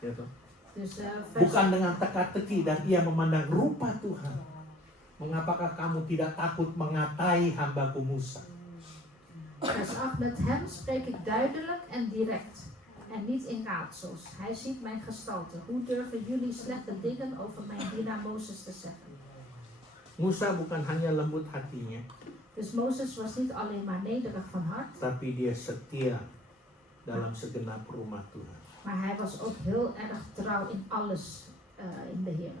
Gitu. Dus vers, Bukan dengan teka-teki, dan ia memandang rupa Tuhan. Mengapakah kamu tidak takut mengatai hambaku Musa? vers 8. Met hem spreek ik duidelijk en direct. En niet in raadsels. Hij ziet mijn gestalte. Hoe durven jullie slechte dingen over mijn dienaar Mozes te zeggen? Musa bukan hanya lembut hatinya, Dus Mozes was niet alleen maar nederig van hart. tapi dia setia dalam segenap rumah Tuhan. Maar hij was ook heel erg trouw in alles in de Heer.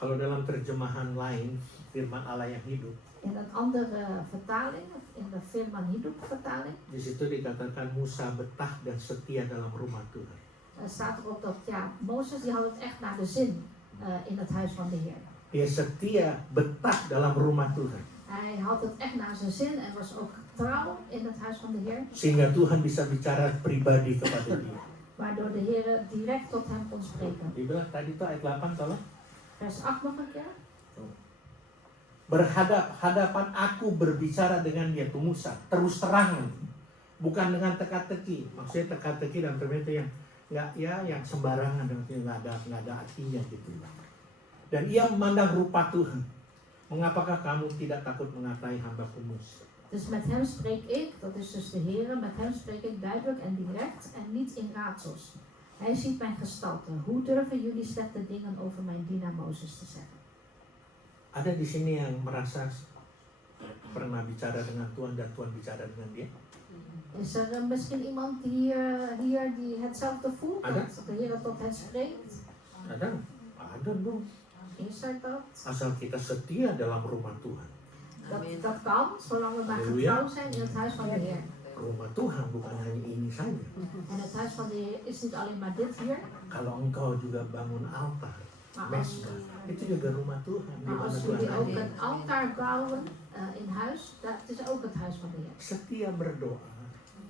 Kalau dalam terjemahan lain, firman Allah yang hidup, In een andere vertaling, in de Firman Hidup vertaling, di situ dikatakan Musa betah dan setia dalam rumah Tuhan. staat erop dat Mozes die had het echt naar de zin in het huis van de Heer. Dia setia betah dalam rumah Tuhan. Hij had het echt naar zijn zin en was ook trouw in het huis van de Heer, Sehingga Tuhan bisa bicara pribadi kepada dia. waardoor de Heer direct tot hem kon spreken. Dibilang tadi tuh ayat 8 tolong. Vers 8 nog een keer. Berhadap-hadapan aku berbicara dengan dia, tuh Musa, terus terang, bukan dengan teka-teki. Maksudnya teka-teki dalam term itu yang yang sembarangan, nggak ada artinya gitu. Dan ia memandang rupa Tuhan. Mengapakah kamu tidak takut mengatai hambaku Musa? Dus met hem spreek ik, dat is dus de Heer, met hem spreek ik duidelijk en direct en niet in raadsels. Hij ziet mijn gestalte. Hoe durven jullie slechte dingen over mijn dienaar Mozes te zeggen? Ada di sini yang merasa pernah bicara dengan Tuhan dan Tuhan bicara dengan dia? Is er misschien iemand die hier die hetzelfde voelt? Ada. Dat de Heer tot hen spreekt? Ada dong. Is er dat? Asal kita setia dalam rumah Tuhan. Dat kan, zolang we maar Halleluja. getrouw zijn in het huis van de Heer. Rumah Tuhan bukan hanya ini saja. En het huis van de Heer is niet alleen maar dit hier, Kalau engkau juga bangun altar, maar als, mesbah, itu juga rumah Tuhan. Di maar mana als Tuhan jullie ook hadir. een altaar bouwen in huis, dat is ook het huis van de Heer. Setia berdoa,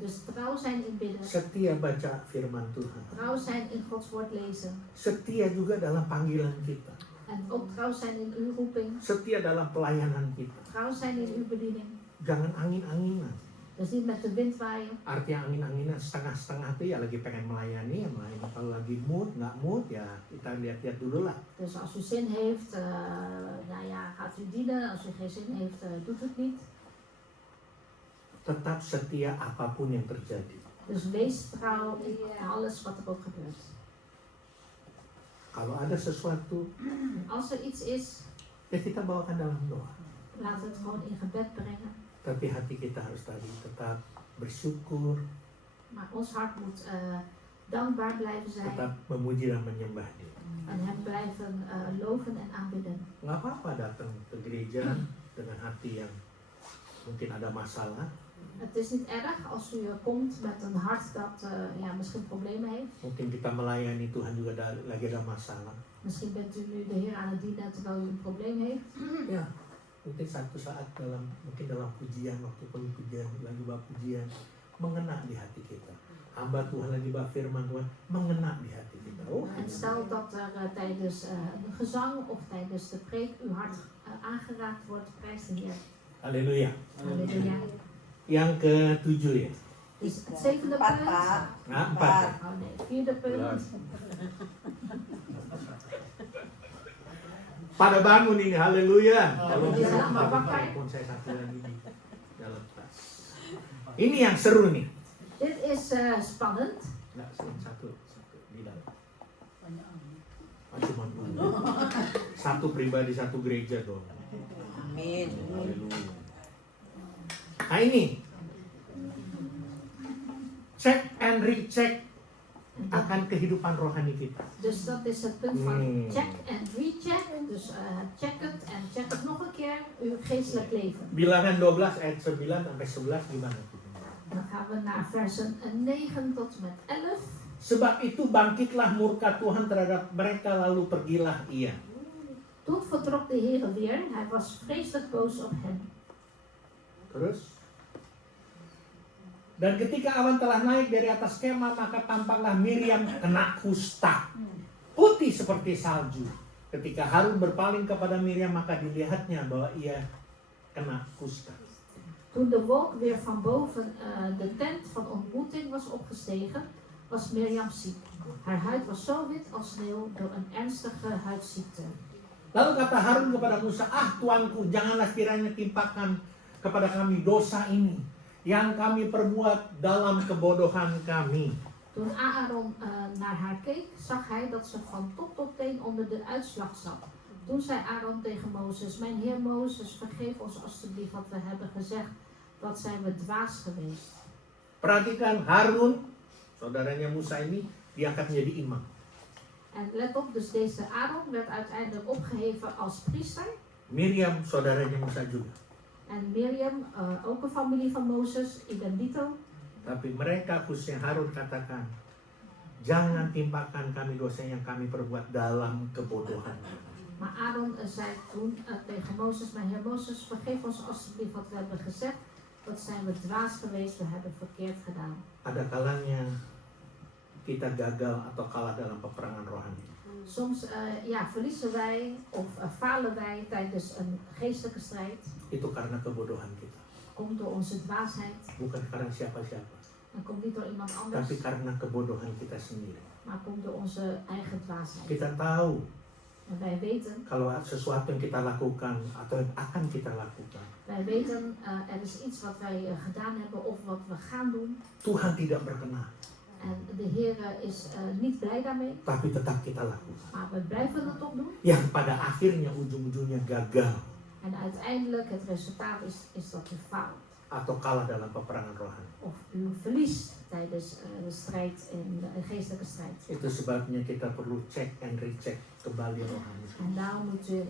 Dus trouw zijn in bidden, setia baca firman Tuhan, trouw zijn in Gods woord lezen setia juga dalam panggilan kita, en ook trouw zijn in uw roeping, setia dalam pelayanan kita. trouw zijn in uw bediening. Jangan angin-anginan. Dus niet met de wind waaien. Artinya angin-anginan setengah-setengah itu ya lagi pengen melayani, ya melayani. Kalau lagi mood, nggak mood, ya kita lihat-lihat dulu lah. Dus als u zin heeft, gaat u dienen. Als u geen zin heeft, doet het niet. Tetap setia apapun yang terjadi. Dus wees trouw in alles wat er ook gebeurt. Kalau ada sesuatu, En als er iets is, ya kita bawakan dalam doa. laat het gewoon in gebed brengen. Tapi hati kita harus tadi tetap bersyukur, Maar ons hart moet dankbaar blijven zijn. tetap memuji dan menyembah Dia. En hem blijven loven en aanbidden. Nggak apa-apa datang ke gereja dengan hati yang mungkin ada masalah. Het is niet erg als u komt met een hart dat misschien problemen heeft. Mungkin kita melayani Tuhan juga lagi ada masalah. Misschien bent u nu de Heer aan het dienen terwijl u een probleem heeft. Ya, mungkin satu saat dalam pujian, waktu pujian, lagi bawa pujian, mengena di hati kita. Hamba Tuhan lagi bawa firman Tuhan, mengena di hati kita. Oh, En stel dat er tijdens een gezang of tijdens de preek uw hart aangeraakt wordt, prijs de Heer. haleluya. Halleluja. Yang ke-7 ya. Dus het zevende 4, punt. Pak. Nah, 4. Oh nee, vierde punt. Pada bangun ini, haleluya. Kalau Haleluya. bisa pakai handphone saya satu lagi di dalam tas. Ini yang seru nih. Dit is spannend. Nggak, satu di dalam. Cuma satu pribadi, satu gereja dong. Amin. Haleluya. Nah ini, check and recheck akan kehidupan rohani kita. Dus dat is het punt van Hmm. check en recheck. Dus check het en check het nog een keer, uw geestelijk leven. Bilangan 12 ayat 9 sampai 11 gimana? Dan gaan we naar versen 9 tot en met 11. Sebab itu bangkitlah murka Tuhan terhadap mereka, lalu pergilah ia. Toen vertrok de Heer weer, hij was vreselijk boos op hen. Terus? Dan ketika awan telah naik dari atas kemah, maka tampaklah Miriam kena kusta, putih seperti salju. Ketika Harun berpaling kepada Miriam, maka dilihatnya bahwa ia kena kusta. Toen de wolk weer van boven de tent van ontmoeting was opgestegen, was Mirjam ziek. Haar huid was zo wit als sneeuw door een ernstige huidziekte. Lalu kata Harun kepada Musa, tuanku, janganlah kiranya timpakan kepada kami dosa ini yang kami perbuat dalam kebodohan kami. Toen Aaron naar haar keek, zag hij dat ze van top tot teen onder de uitslag zat. Toen zei Aaron tegen Mozes, mijn heer Mozes, vergeef ons alstublieft wat we hebben gezegd. Wat zijn we dwaas geweest. Perhatikan Harun, saudaranya Musa ini, diangkat menjadi imam. En let op, dus deze Aaron werd uiteindelijk opgeheven als priester. Miriam, saudaranya Musa juga. En Mirjam, ook een familie van Mozes, idem dito. Tapi mereka, khususnya Harun, katakan, jangan timpakan kami dosa yang kami perbuat dalam kebodohan. Maar Aaron zei toen tegen Mozes, mijn heer Mozes, vergeef ons alstublieft wat we hebben gezegd. Wat zijn we dwaas geweest, we hebben verkeerd gedaan. Ada kalanya kita gagal atau kalah dalam peperangan rohani. Soms verliezen wij of falen wij tijdens een geestelijke strijd. Itu karena kebodohan kita. Komt door onze dwaasheid. Bukan karena siapa-siapa. En komt niet door iemand anders. Tapi karena kebodohan kita sendiri. Maar komt door onze eigen dwaasheid. Kita tahu En wij weten. kalau sesuatu yang kita lakukan atau yang akan kita lakukan, Wij weten er is iets wat wij gedaan hebben of wat we gaan doen. Tuhan tidak berkenan. En de Heer is niet blij daarmee. Tapi tetap kita lakukan. Maar we blijven het toch doen. Yang pada akhirnya ujung-ujungnya gagal En uiteindelijk het resultaat is dat u faalt. atau kalah dalam peperangan rohani. Of u verliest tijdens de strijd in de geestelijke strijd. Itu sebabnya kita perlu check and recheck kembali rohani. En daarom moet u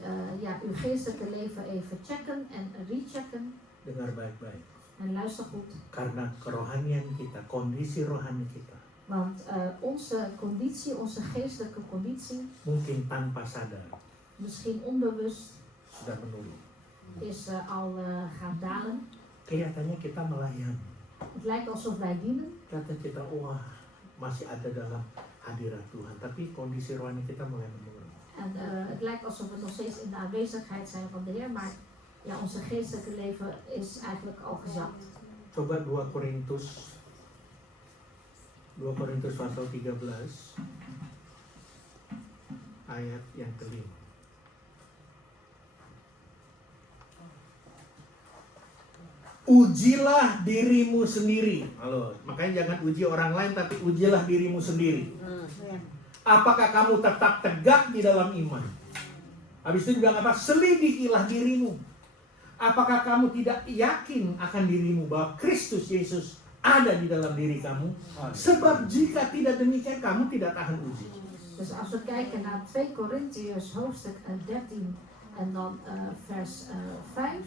uw geestelijke leven even checken en rechecken. Dengar baik-baik. En luister goed. Karena kerohanian kita, kondisi rohani kita, Want onze conditie, onze geestelijke conditie, mungkin tanpa sadar misschien onbewust, sudah menurun. is al gaan dalen. Kelihatannya kita melayani. Het lijkt alsof wij dienen. Kata kita, wah masih ada dalam hadirat Tuhan. Tapi kondisi rohani kita mulai menurun. En het lijkt alsof we nog steeds in de aanwezigheid zijn van de Heer. Maar ja, onze geestelijke leven is eigenlijk al gezakt. Coba 2 Korintus pasal 13 ayat yang kelima. Ujilah dirimu sendiri. Halo, makanya jangan uji orang lain, tapi ujilah dirimu sendiri. Apakah kamu tetap tegak di dalam iman? Habis itu bilang apa? Selidikilah dirimu. Apakah kamu tidak yakin akan dirimu bahwa Kristus Yesus ada di dalam diri kamu? Sebab jika tidak demikian, kamu tidak tahan uji. Dus als we kijken naar 2 Korintiërs hoofdstuk 13 en dan vers 5.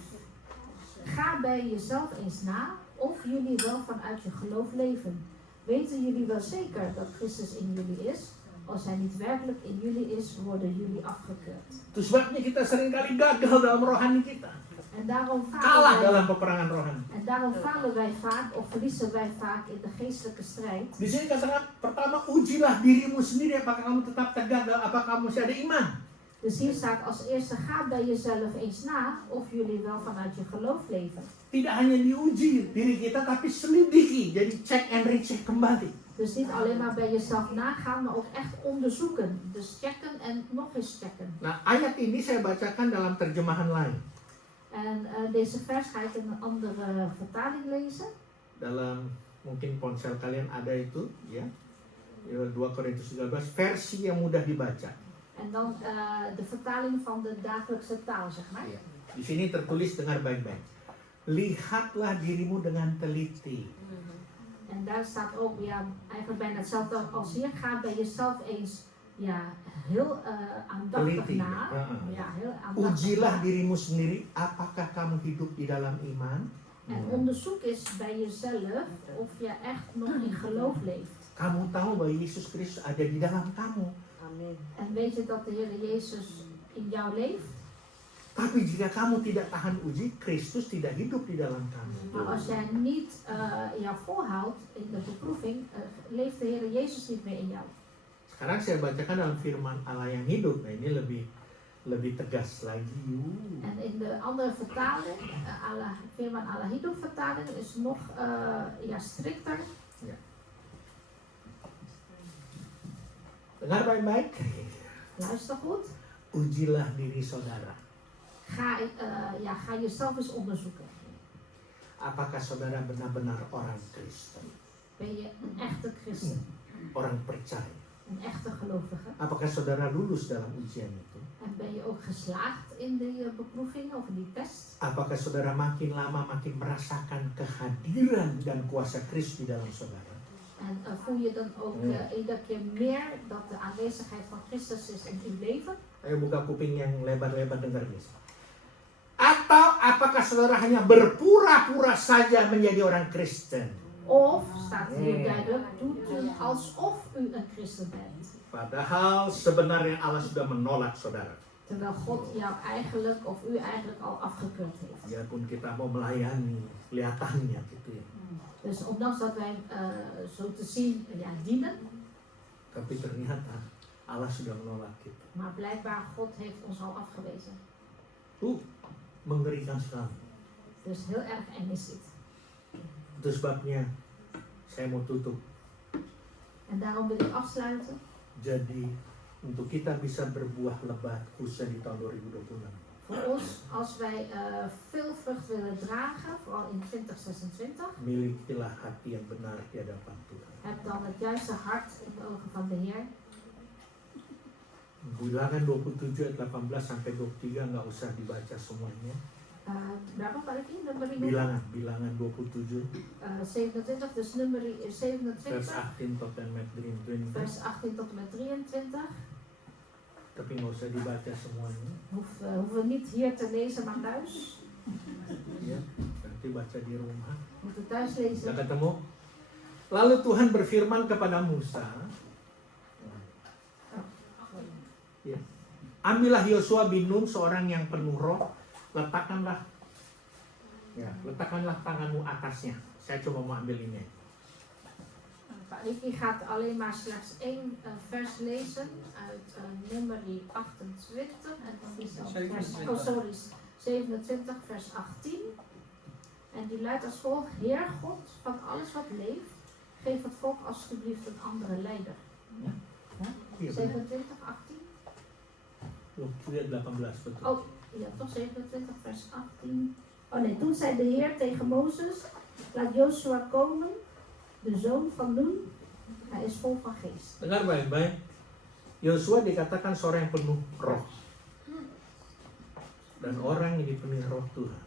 Ga bij jezelf eens na of jullie wel vanuit je geloof leven. Weten jullie wel zeker dat Christus in jullie is? Als hij niet werkelijk in jullie is, worden jullie afgekeurd. Itu sebabnya kita seringkali gagal dalam rohani kita. En daarom Kalah falen dalam wij, peperangan rohani. en daarom falen wij vaak of verliezen wij vaak in de geestelijke strijd. Di sini katakan pertama, ujilah dirimu sendiri apakah kamu tetap tegak dan apakah kamu masih ada iman. Dus hier staat als eerste, ga bij jezelf eens na of jullie wel vanuit je geloof leven. Tidak hanya diuji diri kita, tapi selidiki. Jadi check and recheck kembali. Dus niet alleen maar bij jezelf nagaan, maar ook echt onderzoeken. Dus checken en nog eens checken. Nah, ayat ini saya bacakan dalam terjemahan lain. En deze vers ga ik in een andere vertaling lezen. Dalam mungkin ponsel kalian ada itu, ya. 2 Korintus 13, versi yang mudah dibaca. En dan de vertaling van de dagelijkse taal, zeg maar. Ya. Di sini tertulis, dengar baik-baik. Lihatlah dirimu dengan teliti. En daar staat ook, ja, eigenlijk bijna hetzelfde als hier. Ga bij jezelf eens, ja, heel aandachtig Teliti. na. Ja, heel aandachtig Ujilah na. dirimu sendiri, apakah kamu hidup di dalam iman? En onderzoek eens bij jezelf of je echt nog in geloof leeft. Kamu tahu bahwa Yesus Kristus ada di dalam kamu. Amin. En weet je dat de Heer Jezus in jou leeft? Tapi jika kamu tidak tahan uji, Kristus tidak hidup di dalam kamu. Maar als jij niet jou volhoudt in de beproeving, leeft de Heer Jezus niet meer in jou. Sekarang saya bacakan dalam firman Allah yang hidup. Nah, ini lebih tegas lagi. En in de andere vertaling, firman Allah Hidup vertaling, is nog strikter. Ya. Dengar baik-baik. Luister goed. Ujilah diri saudara. Ga jezelf eens onderzoeken. Apakah saudara benar-benar orang Kristen? Ben je een echte christen? Orang percaya? Een echte gelovige? Apakah saudara lulus dalam ujian itu? En ben je ook geslaagd in die beproeving of in die test? Apakah saudara makin lama makin merasakan kehadiran dan kuasa Kristus di dalam saudara? En voel je dan ook iedere keer meer dat de aanwezigheid van Christus is in uw leven? Ayo buka kuping yang lebar-lebar, dengar guys. Atau apakah saudara hanya berpura-pura saja menjadi orang Kristen? Of, staat hier duidelijk, doet u alsof u een christen bent. Padahal sebenarnya Allah sudah menolak saudara. Terwijl God jou eigenlijk, of u eigenlijk al afgekeurd heeft. Biarpun kita mau melayani, kelihatannya gitu ya. Dus ondanks dat wij zo te zien dienen, Tapi ternyata Allah sudah menolak kita. maar blijkbaar God heeft ons al afgewezen. Mengerikan sekali. Dus heel erg eng is dit. Itu sebabnya saya mau tutup. En daarom wil ik afsluiten. Jadi untuk kita bisa berbuah lebat khususnya di tahun 2026. Voor ons, als wij veel vrucht willen dragen, vooral in 2026, Milikilah hati yang benar di hadapan Tuhan. heb dan het juiste hart in de ogen van de Heer. Bilangan 27 ayat 18 sampai 23 nggak usah dibaca semuanya. Berapa balik ini? Nummer Bilangan 27 27, dus nummer vers 27, 18 tot en met 23. vers 18 tot en met 23. Tapi nggak usah dibaca semuanya. Hoeven niet hier te lezen, maar thuis. Ya, nanti baca di rumah. Moeten thuis Kita lezen. ketemu. Lalu Tuhan berfirman kepada Musa, ya, ambillah Yosua bin Nun, seorang yang penuh roh, letakkanlah tanganmu atasnya. Saya cuma mau ambil ini. Pak Ricky gaat alleen maar slechts één vers lezen uit nummer 28 en dan is dat vers 27 vers 18. En die luidt als volgt: Heer God van alles wat leeft, geef het volk alstublieft een andere leider. Ja, 27, 18. Loh, lihat 18 betul. Oh, ja toch 27 vers 18. Oh nee, toen zei de Heer tegen Mozes, laat Joshua komen, de zoon van Nun. Hij is vol van geest. Dengar baik-baik. Yosua dikatakan seorang yang penuh roh. Dan orang yang dipenuhi roh Tuhan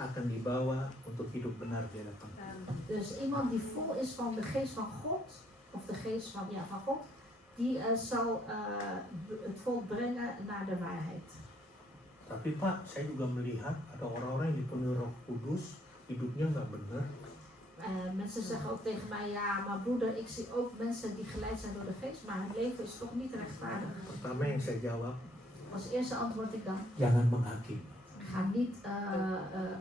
akan dibawa untuk hidup benar di hadapan Tuhan. Dus iemand die vol is van de geest van God, of de geest van God, die zal het volk brengen naar de waarheid. Tapi Pak, saya juga melihat ada orang-orang yang dipenuhi roh kudus, hidupnya nggak benar. Mensen zeggen ook tegen mij, ja, maar broeder, ik zie ook mensen die geleid zijn door de geest, maar het leven is toch niet rechtvaardig. Pertama yang saya jawab, Als eerste antwoord ik dan, jangan menghakimi. ga niet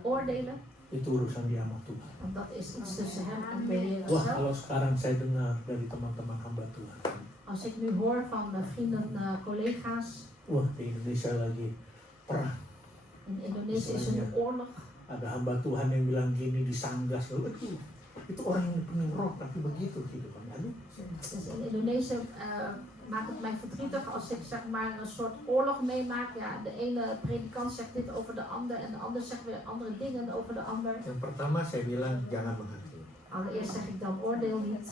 oordelen, Itu urusan dia sama Tuhan. want dat is iets tussen hem en de Heer Wah, zelf. kalau sekarang saya dengar dari teman-teman hamba Tuhan, Als ik nu hoor van vrienden, collega's, wah di Indonesia lagi perang. in Indonesië is er nu oorlog. Ada hamba Tuhan yang bilang gini di Sanggas, aduh, itu orang yang dipenuhi roh tapi begitu kehidupannya. Aduh, Dus in Indonesië maakt het mij verdrietig als ik zeg maar een soort oorlog meemaak. Ja, de ene predikant zegt dit over de ander en de ander zegt weer andere dingen over de ander. yang pertama saya bilang jangan menghakimi. Allereerst zeg ik dan oordeel niet.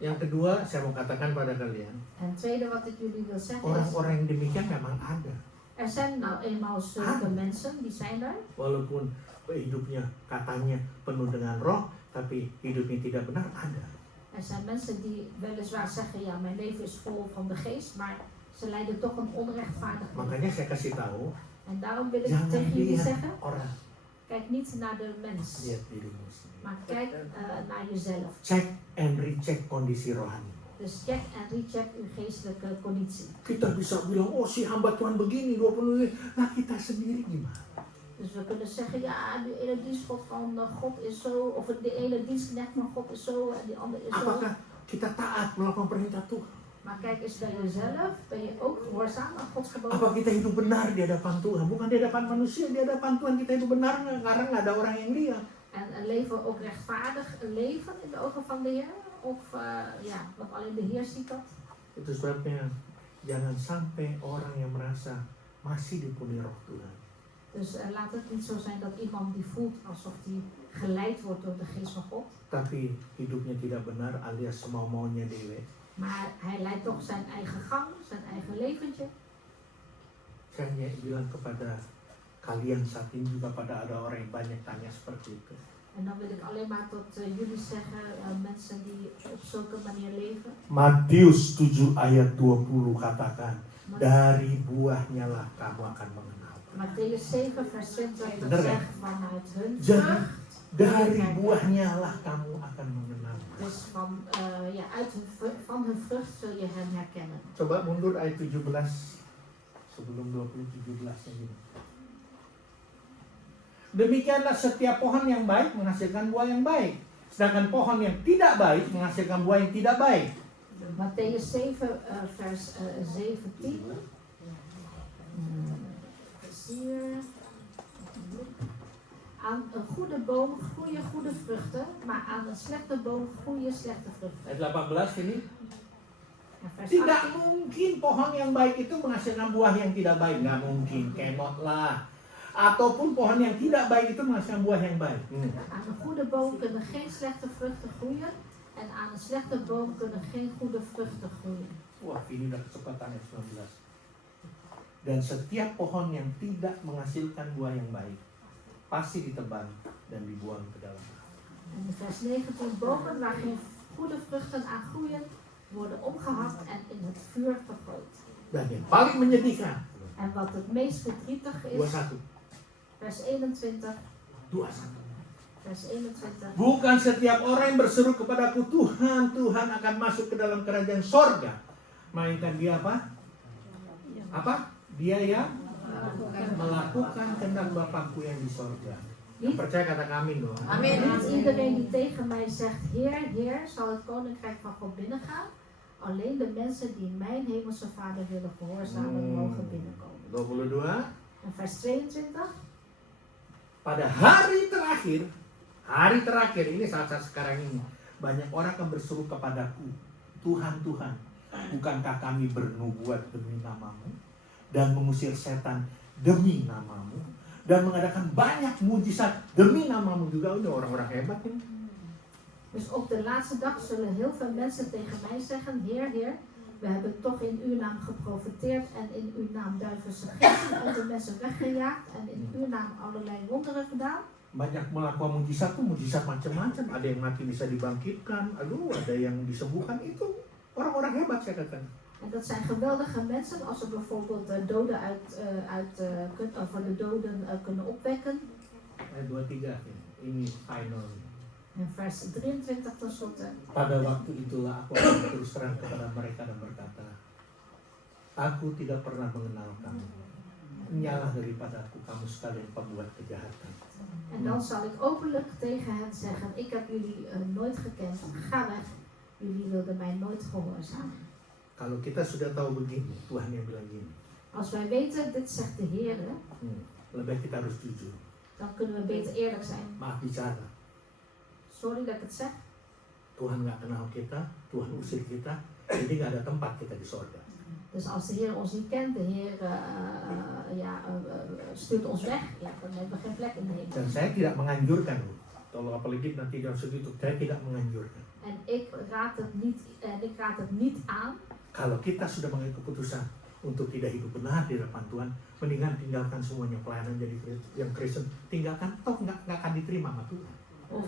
Yang kedua saya mau katakan pada kalian, En het tweede wat ik jullie wil zeggen is, orang-orang yang demikian memang ada. er zijn nou eenmaal zulke mensen, die zijn er. Walaupun hidupnya katanya penuh dengan roh, tapi hidupnya tidak benar, ada. Er zijn mensen die weliswaar zeggen, ja, mijn leven is vol van de geest, maar ze leiden toch een onrechtvaardig leven. Makanya saya kasih tahu, En daarom wil ik jangan tegen jullie lihat zeggen, orang, kijk niet naar de mens, lihat dirimu sendiri. maar kijk naar jezelf. Cek and recheck kondisi rohani. Dus check en recheck uw geestelijke conditie. Kita bisa bilang, oh si hamba Tuhan begini, 20. Nah kita sendiri gimana? Dus we kunnen zeggen, ja, de ene dienstgod van God is zo, of de ene dienstknecht van God is zo, en die andere is zo. Apakah kita taat melakukan perintah Tuhan? Maar kijk eens naar jezelf, ben je ook gehoorzaam aan Gods Apa geboden? kita hidup benar di hadapan Tuhan? Bukan di hadapan manusia, di hadapan Tuhan kita hidup benar karena nggak ada orang yang lihat. En een leven ook rechtvaardig leven in de ogen van de Heer? Of ja, want alleen de Heer ziet dat. Itu sebabnya jangan sampai orang yang merasa masih dipenuhi roh Tuhan, Dus laat het niet zo zijn dat iemand die voelt alsof hij geleid wordt door de geest van God. tapi hidupnya tidak benar alias semau-maunya dewe. Maar hij leidt toch zijn eigen gang, zijn eigen leventje. Saya hanya bilang kepada kalian saat ini juga pada ada orang yang banyak tanya seperti itu. En dan wil ik alleen maar tot jullie zeggen, mensen die op zulke manier leven. Matius 7 ayat 20 katakan, dari buahnya lah kamu akan mengenal. Mattheüs 7 vers 20 Bener, zegt vanuit hun Jadi vrucht. dari buahnya lah kamu akan mengenal. Dus van hun vrucht zul je hen herkennen. Coba mundur ayat 17 sebelum 20 17 ini. Demikianlah setiap pohon yang baik menghasilkan buah yang baik, sedangkan pohon yang tidak baik menghasilkan buah yang tidak baik. Mattheüs 7 vers 17. Hier. Aan een goede boom groeien goede vruchten, maar aan een slechte boom groeien slechte vruchten. Ayat 18 ini. En vers Tidak 18. mungkin pohon yang baik itu menghasilkan buah yang tidak baik. Nggak mungkin, kemot lah. Ataupun pohon yang tidak baik itu menghasilkan buah yang baik. Aan een goede boom kunnen geen slechte vruchten groeien en aan een slechte boom kunnen geen goede vruchten groeien. Wah, ini udah kecepatan ayat 19. Dan setiap pohon yang tidak menghasilkan buah yang baik pasti ditebang dan dibuang ke dalam api. En in vers 19, bomen waar geen goede vruchten aan groeien, worden opgehakt en in het vuur gegooid. Dan yang paling menyedihkan, En wat het meest verdrietig is, 21. vers 21, 21. vers 21. Bukan setiap orang yang berseru kepadaku, Tuhan, Tuhan akan masuk ke dalam kerajaan sorga. Melainkan dia apa? Apa? Dia yang melakukan kehendak Bapakku yang di sorga. Yang percaya kata amin dong. Amin. Niet iedereen die tegen mij zegt, Heer, Heer, zal het koninkrijk van God binnengaan. Alleen de mensen die mijn hemelse Vader willen gehoorzamen, mogen binnenkomen. 22. En vers 22. Pada hari terakhir ini saat-saat sekarang ini, banyak orang akan berseru kepadaku, Tuhan, Tuhan, bukankah kami bernubuat demi namamu dan mengusir setan demi namamu dan mengadakan banyak mujizat demi namamu juga. Udah orang-orang hebat ini. Dus op de laatste dag zullen heel veel mensen tegen mij zeggen, Heer, Heer, we hebben toch in uw naam geprofeteerd en in uw naam duivelse geesten uit de mensen weggejaagd en in uw naam allerlei wonderen gedaan. Banyak melakukan mujizat tuh, mujizat macam-macam. Ada yang mati bisa dibangkitkan, aduh, ada yang disembuhkan. Itu orang-orang hebat saya katakan. En dat zijn geweldige mensen als ze bijvoorbeeld doden van de doden kunnen opwekken. Ayat 23 ini final. En vers 23 tenslotte. Pada waktu itulah aku akan terus terang kepada mereka dan berkata, aku tidak pernah mengenal kamu. Nyalah daripadaku kamu sekalian pembuat kejahatan. En dan zal ik openlijk tegen hen zeggen, ik heb jullie nooit gekend, ga weg. Jullie wilden mij nooit gehoorzamen. Kalau kita sudah tahu begini, Tuhan yang bilang gini, Als wij weten, dit zegt de Heer, lebih baik kita harus jujur. dan kunnen we beter eerlijk zijn. Maaf bicara, Sorry dat ik het zeg. Tuhan nggak kenal kita, Tuhan usir kita, jadi nggak ada tempat kita di sorga. Dus als de Heer ons niet kent, de Heer stuurt ons weg, ja, dan hebben we geen plek in de hemel. Dan saya tidak menganjurkan, kalau apalagi nanti jam segitu, saya tidak menganjurkan. En ik raad het niet aan. Kalau kita sudah mengambil keputusan untuk tidak hidup benar di hadapan Tuhan, mendingan tinggalkan semuanya pelayanan jadi yang Kristen, tinggalkan, toh nggak akan diterima sama Tuhan. Of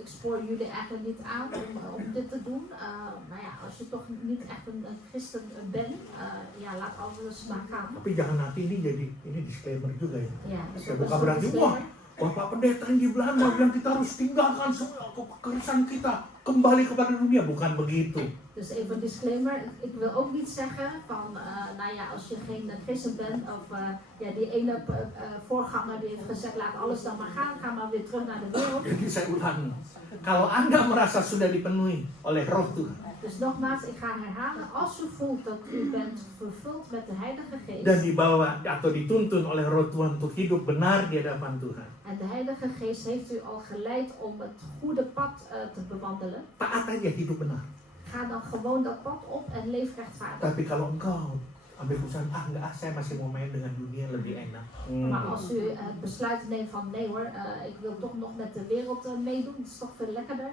ik spoor jullie eigenlijk niet aan om dit te doen. Maar ja, als je toch niet echt een christen bent, laat alles maar gaan. Tapi jangan nanti ini disclaimer juga ya. Ja, dus Ya, dat bukan is berarti, een wah, disclaimer. Bapak Pendeta yang di Belanda bilang kita harus tinggalkan semua kekerasan kita, kembali kepada dunia. Bukan begitu. Dus even een disclaimer. Ik wil ook niet zeggen van, als je geen christen bent, of die ene voorganger die heeft gezegd, laat alles dan maar gaan, ga maar weer terug naar de wereld. Jadi saya ulangi, kalau Anda merasa sudah dipenuhi oleh roh Tuhan, Dus nogmaals, ik ga herhalen, als u voelt dat u bent vervuld met de Heilige dan Geest, dibawa atau dituntun oleh roh Tuhan untuk hidup benar di hadapan Tuhan, en de Heilige Geest heeft u al geleid om het goede pad te bewandelen, taat aja hidup benar. ga dan gewoon dat pad op en leef rechtvaardig. Tapi kalau engkau ambil keputusan, saya masih mau main dengan dunia lebih enak. Maar als u het besluit neemt van nee hoor, ik wil toch nog met de wereld meedoen, het is toch veel lekkerder,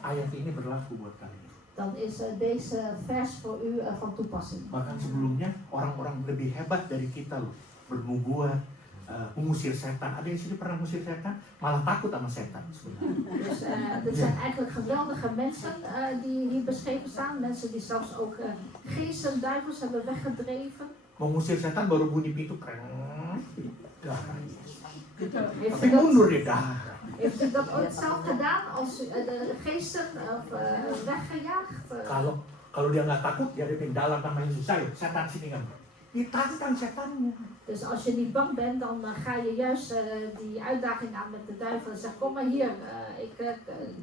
Ayat ini berlaku buat kalian. dan is deze vers voor u van toepassing. Bahkan sebelumnya orang-orang lebih hebat dari kita loh, bernubuat, mengusir setan. Ada yang sini pernah mengusir setan, malah takut sama setan sebenarnya. Dus dit zijn eigenlijk geweldige mensen die hier beschreven staan. Mensen die zelfs ook geesten, duivels hebben weggedreven. Mengusir setan baru bunyi pintu keren. Heeft Tapi u dat, mundur dia dah. heeft u dat ooit zelf gedaan als u de geesten weggejaagd? Kalau dia nggak takut, dia ada dalam nama Yesus, saya setan sini kamu. Ditantang setannya. Dus als je niet bang bent, dan ga je juist die uitdaging aan met de duivel en zegt, kom maar hier, ik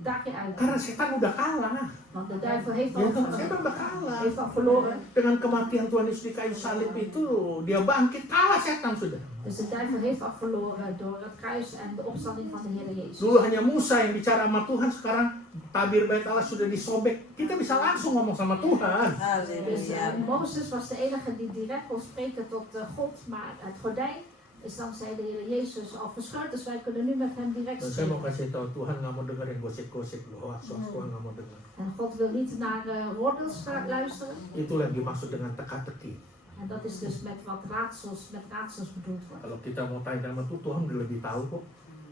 daag je uit. Karena setan udah kalah. Want de duivel heeft Ya, al, setan udah kalah. heeft al verloren. Dengan kematian Tuhan Yesus di kayu salib itu, dia bangkit, kalah setan sudah. Dus de duivel heeft al verloren door het kruis en de opstanding van de Heer Jezus. Dulu hanya Musa yang bicara sama Tuhan, sekarang tabir bait Allah sudah disobek. Kita bisa langsung ngomong sama Tuhan. Dus Halleluja. Mozes was de enige die direct kon spreken tot God, maar het gordijn is dankzij de Heer Jezus al verscheurd, dus wij kunnen nu met hem direct Dan saya mau spreken. kasih tahu, Tuhan nggak mau dengerin gosip-gosip hoax, Tuhan nggak mau denger. En God wil niet naar roddels luisteren, Itulah yang dimaksud dengan teka-teki. en dat is dus met raadsels bedoeld wordt. Kalau kita mau tanya sama Tuhan udah lebih tahu kok.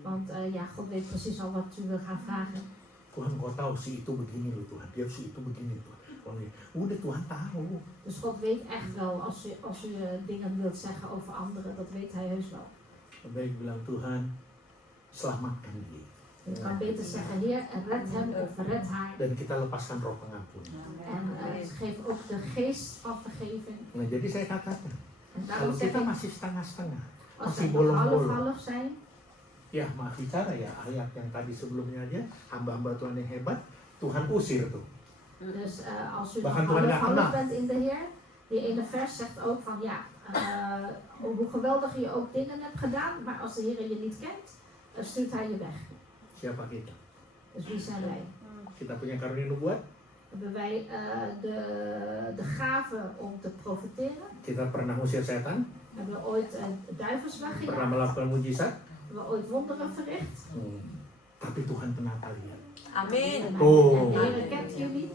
Want God weet precies al wat u wil gaan vragen. Tuhan kau tahu si itu begini loh Tuhan, dia si itu begini Tuhan. Udah Tuhan tahu. Dus God weet echt wel, als u dingen wilt zeggen over anderen, dat weet hij heus wel. Lebih baik bilang Tuhan, selamatkan dia. Je kan beter zeggen, Heer, red hem of red haar. Dan kita lepaskan roh pengampun. En geef ook de geest van vergeving. Nah jadi saya katakan, En kalau daarom zeg kita ik, masih setengah-setengah, als masih we bolong-bolong. half-half zijn, Ya maaf bicara ya, ayat yang tadi sebelumnya aja, hamba-hamba Tuhan yang hebat, Tuhan usir tuh. dus als u Bahkan Tuhan nggak half-half kenal. bent in de Heer, die ene vers zegt ook van ja, hoe geweldig je ook dingen hebt gedaan, maar als de Heer je niet kent, stuurt hij je weg. Siapa kita? Dus wie zijn wij? Kita punya karunia nubuat, Hebben wij de gave om te profiteren? kita pernah usir setan, Hebben we ooit duivelsslag Pernah gedaan? melakukan mujizat? Hebben we ooit wonderen verricht? Tapi Tuhan kenal kalian. Amin. Oh. En de Heer kent jullie.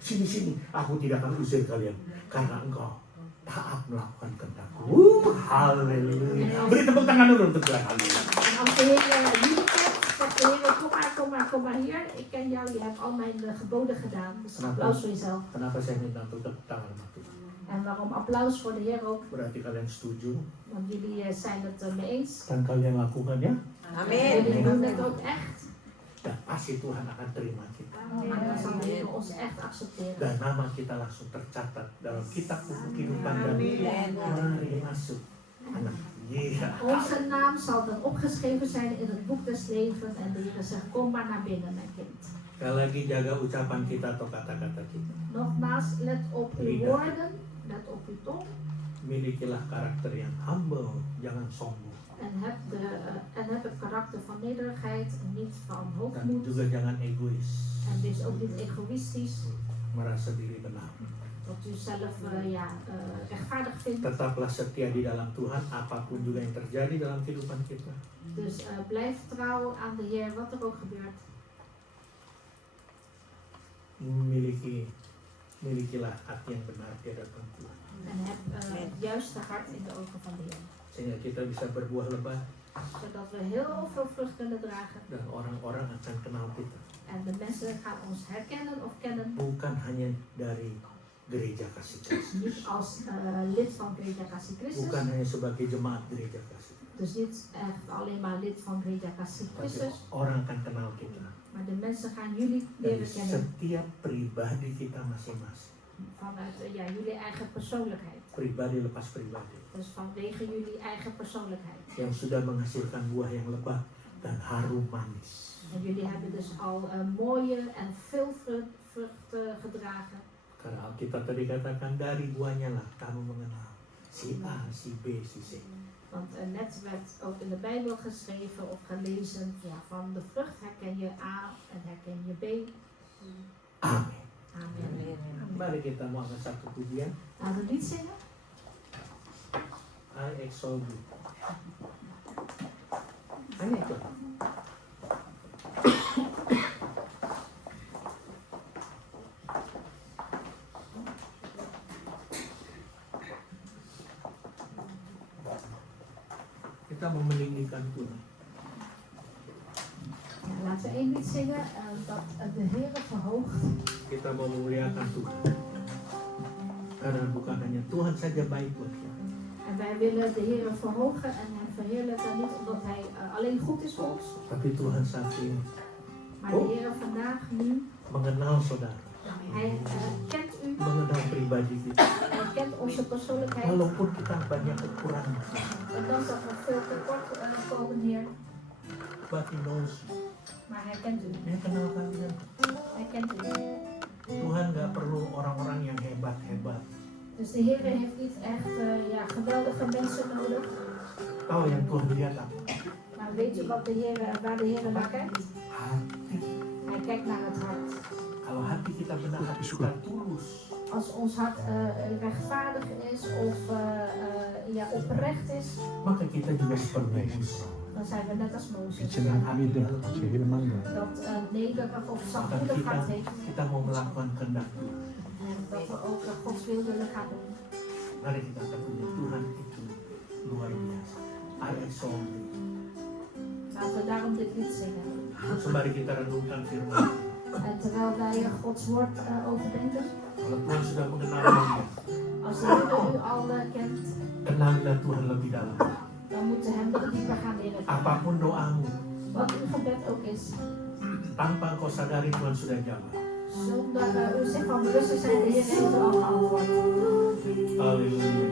Sini, aku tidak akan usir kalian karena engkau taat melakukan kehendak-Ku. Haleluya. Beri tepuk tangan dulu untuk Tuhan. Haleluya. En als de Heer jullie kent, zegt de Heer, kom maar hier. Ik ken jou, je hebt al mijn geboden gedaan. Dus applaus voor jezelf. Kenapa saya minta untuk tepuk tangan sama Tuhan? En waarom applaus voor de Heer ook? Berarti kalian setuju Want jullie zijn het mee eens. dan kalian lakukan ya. Jullie doen het ook echt. Dan pasti Tuhan akan terima kita. En dan zal de Heer ons echt accepteren. Dan nama kita langsung tercatat dalam kitab buku kehidupan dan mari masuk anak. Iya. Onze naam zal dan opgeschreven zijn in het boek des levens. En de Heer zegt, kom maar naar binnen, mijn kind. Sekali lagi jaga ucapan kita atau kata-kata kita. Nogmaals, let op uw Lidah. woorden. Let op uw tong. Milikilah karakter yang humble, jangan sombong. En heb het karakter van nederigheid en niet van Dan hoogmoed. juga jangan egois, En wees ook niet egoïstisch. merasa diri benar. Dat u zelf rechtvaardig vindt. Tetaplah setia di dalam Tuhan, apapun juga yang terjadi dalam kehidupan kita. Dus blijf trouw aan de Heer, wat er ook gebeurt. Milikilah hati yang benar di hadapan Tuhan. En heb het juiste hart in de ogen van de Heer. Sehingga kita bisa berbuah lebat Zodat we heel veel vrucht kunnen dragen. dan orang-orang akan kenal kita. En de mensen gaan ons herkennen of kennen. Bukan hanya dari gereja kasih Kristus. Niet als lid van Gereja Kasih Christus. Bukan hanya sebagai jemaat gereja kasih. Dus niet echt alleen maar lid van Gereja Kasih Tapi Christus. orang akan kenal kita. Maar de mensen gaan jullie Dari leren kennen. setiap pribadi kita masing-masing. Vanuit jullie eigen persoonlijkheid. Pribadi lepas pribadi. Dus vanwege jullie eigen persoonlijkheid. Yang sudah menghasilkan buah yang lebat dan harum manis. En jullie hebben dus al mooie en veel vruchten gedragen. Karena Alkitab tadi katakan dari buahnya lah kamu mengenal si A, si B, si C. Want net werd ook in de Bijbel geschreven of gelezen, ja, van de vrucht herken je A en herken je B. Amin. Amen. Mari kita mau angkat satu pujian. Laten we lied zingen. I exalt you. Hanya itu. Kita mau meninggikan Tuhan. Ja, laten we één lied zingen dat de Heer verhoogt. Kita mau memuliakan Tuhan. Karena bukan hanya Tuhan saja baik buat kita. En wij willen de Heer verhogen en hem verheerlijken, niet omdat hij alleen goed is voor ons. Tapi Tuhan saat ini Maar de Heer vandaag, nu, mengenal saudara. hij kent u, Mengenal pribadi kita. hij kent onze persoonlijkheid. Walaupun kita banyak kekurangan. Ondanks dat we veel tekort komen, Heer. But he knows you. Maar hij kent u. Dia kenal kalian. Hij kent u. Tuhan gak perlu orang-orang yang hebat-hebat. Dus de Heer heeft niet echt geweldige mensen nodig. Tahu yang Tuhan lihat apa? Maar weet u wat waar de Heer naar kijkt? Hati. Hij kijkt naar het hart. Kalau hati kita benar, hati kita tulus. Als ons hart rechtvaardig is of oprecht is, Maka kita juga seperti Musa. dan zijn we net als Mozes. Bicara Hamida, Sehilmanga. Dat nederig of Maka zachtmoedig hart heeft. kita mau melakukan kehendak Tuhan. En dat we ook Gods wil willen gaan doen. Mari kita katakan Tuhan itu luar biasa. I exalt you. Laten we daarom dit lied zingen. Sembari kita renungkan firman. En terwijl wij Gods woord overdenken, Kalau Tuhan sudah mengenal Anda, als de Heer u al kent, kenalilah Tuhan lebih dalam. dan moeten hem nog dieper gaan leren kennen. Apapun doamu, Wat uw gebed ook is, tanpa engkau sadari Tuhan sudah jawab. zonder u zich van bewust te zijn, de Heer heeft u al geantwoord. Haleluya.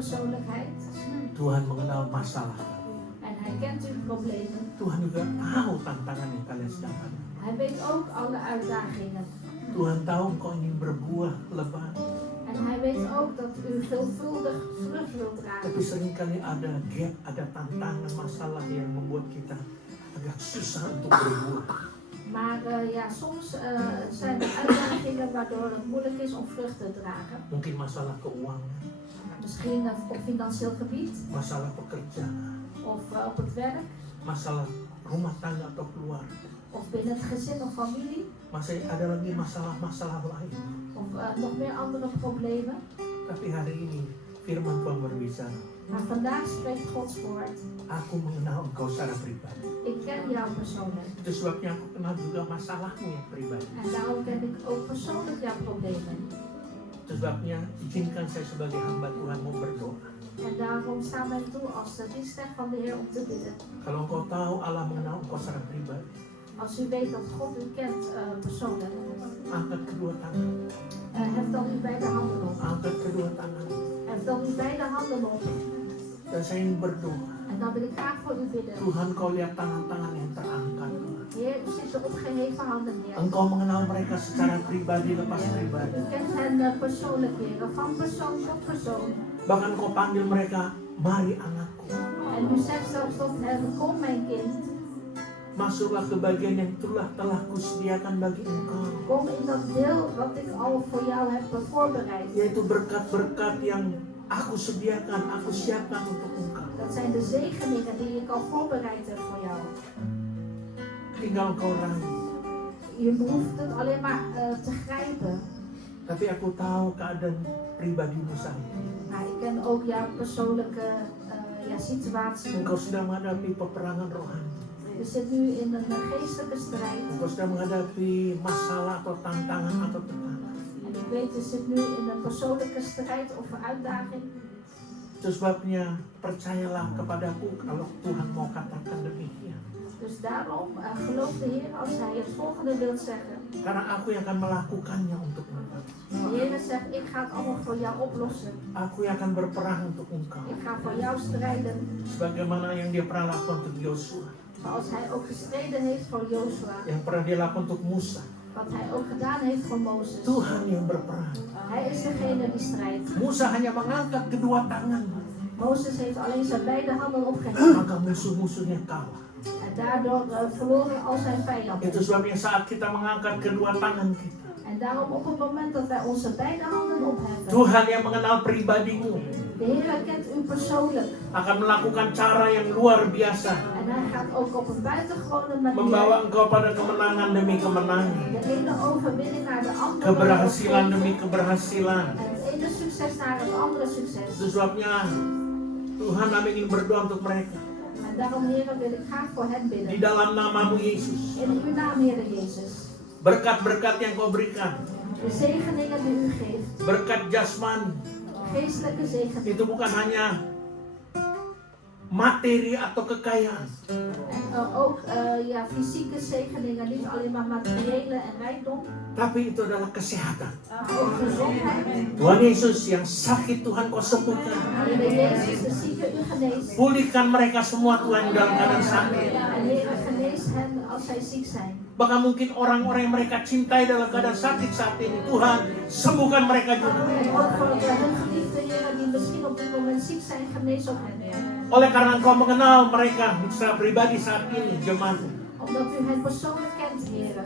persoonlijkheid. Tuhan mengenal masalah. En hij kent uw problemen. Tuhan juga tahu tantangan yang kalian sedang hadapi. Hij weet ook alle uitdagingen. Tuhan tahu engkau ingin berbuah lebat. En hij weet ook dat u veelvuldig vrucht wilt dragen. Tapi seringkali ada gap, ada tantangan, masalah yang membuat kita agak susah untuk berbuah. Maar ja, soms zijn er uitdagingen waardoor het moeilijk is om vrucht te dragen. Mungkin masalah keuangan, Misschien op financieel gebied masalah pekerjaan, of op het werk masalah rumah tangga atau keluarga. of binnen het gezin of familie Masih ada lagi masalah-masalah lain. of nog meer andere problemen. Tapi hari ini firman Tuhan berbicara. Maar vandaag spreekt Gods woord. Aku mengenal engkau secara pribadi. Ik ken jou persoonlijk Itu sebabnya aku kenal juga masalahmu yang pribadi. en daarom ken ik ook persoonlijk jouw problemen. Itu sebabnya izinkan saya sebagai hamba Tuhan mau berdoa. En daarom staan wij toe als de dienstknecht van de Heer om te bidden. Kalau engkau tahu Allah mengenal engkau secara pribadi, Als u weet dat God u kent persoonlijk, angkat kedua tangan. hef dan uw beide handen op. Angkat kedua tangan. Hef dan uw beide handen op. Dan saya ingin berdoa. En dan wil ik graag voor u bidden. Tuhan, kau lihat tangan-tangan yang terangkat. Heer, u ziet de opgeheven handen, Heer. Engkau mengenal mereka secara pribadi lepas pribadi. U kent hen persoonlijk, Heer. Van persoon tot persoon. Bahkan kau panggil mereka, mari anakku. En u zegt zelfs tot hen, kom mijn kind. Masuklah ke bagian yang telah kusediakan bagi engkau. Kom in dat deel wat ik al voor jou heb voorbereid. Yaitu berkat-berkat yang aku sediakan, aku siapkan untuk engkau. Dat zijn de zegeningen die ik al voorbereid heb voor jou. Tinggal kau raih. Je behoeft het alleen maar te grijpen. Tapi aku tahu keadaan pribadimu saya. Maar ik ken ook jouw persoonlijke situatie. Engkau sedang menghadapi peperangan rohani. Je zit nu in een geestelijke strijd. Engkau sedang menghadapi masalah atau tantangan atau tekanan. En ik weet, je zit nu in een persoonlijke strijd of uitdaging. Itu sebabnya percayalah kepadaku kalau Tuhan mau katakan demikian. Dus daarom geloof de Heer als Hij het volgende wil zeggen. Karena aku yang akan melakukannya untuk engkau. De Heer zegt, ik ga het allemaal voor jou oplossen. Aku yang akan berperang untuk engkau. Ik ga voor jou strijden. Sebagaimana yang dia pernah lakukan untuk Yosua. Zoals Hij ook gestreden heeft voor Jozua. Yang pernah dia lakukan untuk Musa. Wat Hij ook gedaan heeft voor Mozes. Tuhan yang berperang. Hij is degene die strijdt. Musa hanya mengangkat kedua tangan. Mozes heeft alleen zijn beide handen opgeheven. Maka musuh-musuhnya kalah. En daardoor verloren al zijn vijanden. Itu sebabnya saat kita mengangkat kedua tangan kita. En daarom op het moment dat wij onze beide handen opheffen. Tuhan yang mengenal pribadimu. De Heer kent u persoonlijk. Akan melakukan cara yang luar biasa. En Hij gaat ook op een buitengewone manier. Membawa engkau pada kemenangan demi kemenangan. De ene overwinning naar de andere. Keberhasilan demi keberhasilan. En het ene succes naar het andere succes. Itu sebabnya Tuhan kami ingin berdoa untuk mereka. En daarom, Heer, wil ik graag voor hen Di bidden. dalam namamu Yesus. In uw naam, Heer Jezus. Berkat-berkat yang kau berikan. De zegeningen die u geeft. Berkat jasmani. Geestelijke zegeningen. Itu bukan hanya materi atau kekayaan. En ook fysieke zegeningen. Niet alleen maar materiële en rijkdom. Tapi itu adalah kesehatan. Maar ook gezondheid. Tuhan Yesus yang sakit Tuhan kau sembuhkan. Heer Jezus, de zieke u geneest. Pulihkan mereka semua Tuhan dalam keadaan sakit. En Heer, genees hen als zij ziek zijn. Bahkan mungkin orang-orang yang mereka cintai dalam keadaan sakit saat ini. Tuhan sembuhkan mereka juga. En ook voor hun geliefde Heer die misschien op dit moment ziek zijn, genees ook hen, Heer. Oleh karena engkau mengenal mereka secara pribadi saat ini, jemaat. Omdat u hen persoonlijk kent, Heer.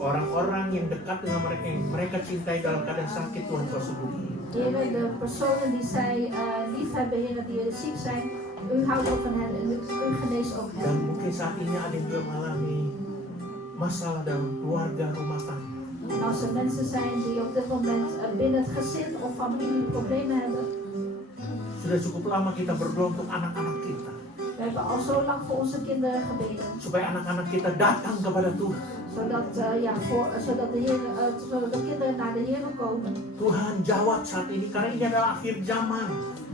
Orang-orang yang dekat dengan mereka yang mereka cintai dalam keadaan sakit Tuhan kau sembuhkan. Heer, de personen die zij lief hebben, Heer, die ziek zijn, u houdt ook van hen en u geneest ook Dan hen. mungkin saat ini ada yang juga mengalami masalah dalam keluarga rumah tangga. En als er mensen zijn die op dit moment binnen het gezin of familie problemen hebben, Sudah cukup lama kita berdoa untuk anak-anak kita. we hebben al zo lang voor onze kinderen gebeden. Supaya anak-anak kita datang kepada Tuhan. Zodat zodat de kinderen naar de Heer komen. Tuhan jawab saat ini karena ini adalah akhir zaman.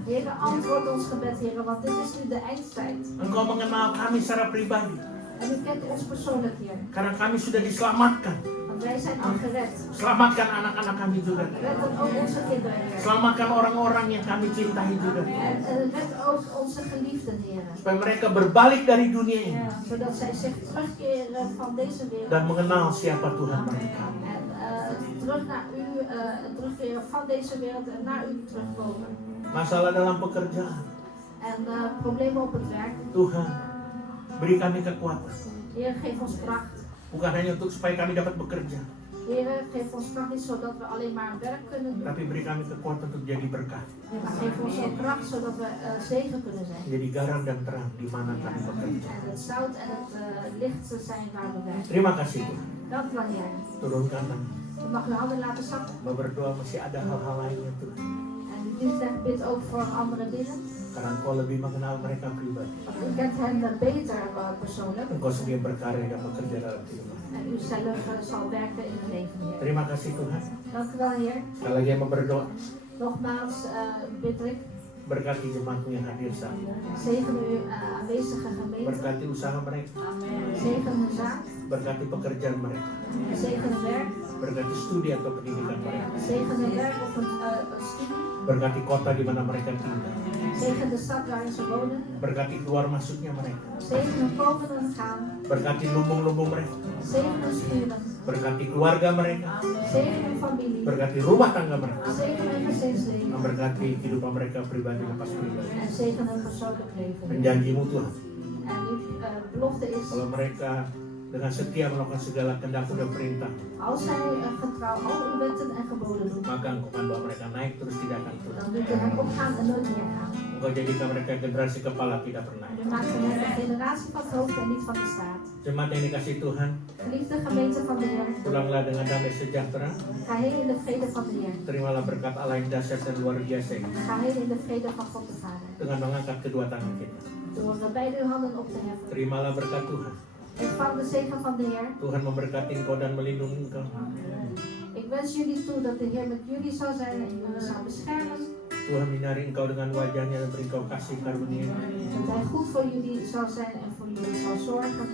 Heer, antwoord ons gebed, Heer, want dit is nu de eindtijd. Engkau mengenal kami secara pribadi. En u kent ons persoonlijk, Heer. Karena kami sudah diselamatkan. Want Wij zijn al gered. Selamatkan anak-anak kami juga. Red dan ook onze kinderen, Heer. Selamatkan orang-orang yang kami cintai juga. En red ook onze geliefden, Heer. Supaya mereka berbalik dari dunia ini Zodat zij zich terugkeren van deze wereld. dan mengenal siapa Tuhan mereka. En terug naar u, terugkeren van deze wereld en naar u terugkomen. Masalah dalam pekerjaan, En problemen op het werk. Tuhan beri kami kekuatan. Heer, geef ons kracht. Bukan hanya untuk supaya kami dapat bekerja, Heer, geef ons kracht niet zodat we alleen maar werk kunnen doen. tapi beri kami kekuatan untuk jadi berkat, Maar geef ons ook kracht zodat we zegen kunnen zijn. jadi garam dan terang di mana kami bekerja. En het zout en het licht zijn waar we werken. Terima kasih Tuhan. Dank u wel, Heer. Turunkan kami. U mag uw handen laten zakken. Mau berdoa masih ada hal-hal lainnya Tuhan. En u zegt, bid ook voor andere dingen. Karena Engkau lebih mengenal mereka pribadi. Want u kent hen beter persoonlijk. Engkau sendiri berkarya dan bekerja dalam kehidupan. En u zelf zal werken in het leven, Heer. Terima kasih Tuhan. Dank u wel, Heer. Sekali lagi mau berdoa. Nogmaals bid ik. Berkati jemaatmu yang hadir saat ini. Zegen uw aanwezige gemeente. Berkati usaha mereka. Zegen hun zaak. Berkati pekerjaan mereka. Zegen hun werk. Berkati studi atau pendidikan mereka. Zegen hun werk of een studie. Berkati kota di mana mereka tinggal. Zegen de stad waarin ze wonen. Berkati keluar masuknya mereka. Zegen hun komen en gaan. Berkati lumbung-lumbung mereka. Zegen hun schuren. Berkati keluarga mereka. Zegen hun familie. Berkati rumah tangga mereka. Zegen hun gezinsleven. Memberkati kehidupan mereka pribadi dan pas pribadi. En zegen hun persoonlijk leven. Dan janjimu Tuhan, En uw belofte is, kalau mereka dengan setia melakukan segala kehendak dan perintah, als zij getrouw al uw wetten en geboden doen, maka Engkau akan bawa mereka naik terus tidak akan turun. dan doet u hen opgaan en nooit meer gaan. Engkau jadikan mereka generasi kepala tidak pernah. En u maakt van hen een generatie van het hoofd en niet van de staat. Jemaat yang dikasih Tuhan, Geliefde gemeente van de Heer, pulanglah dengan damai sejahtera. ga heen in de vrede van de Heer. Terimalah berkat Allah yang dahsyat dan luar biasa ini Ga heen in de vrede van God de Vader. dengan mengangkat kedua tangan kita. Door beide uw handen op te heffen. Terimalah berkat Tuhan. Ontvang de zegen van de Heer. Tuhan memberkati engkau dan melindungi engkau. Ik wens jullie toe dat de Heer met jullie zal zijn en jullie zal beschermen. Tuhan menyinari engkau dengan wajahnya dan beri engkau kasih karunia. Dat Hij goed voor jullie zal zijn en voor jullie zal zorgen.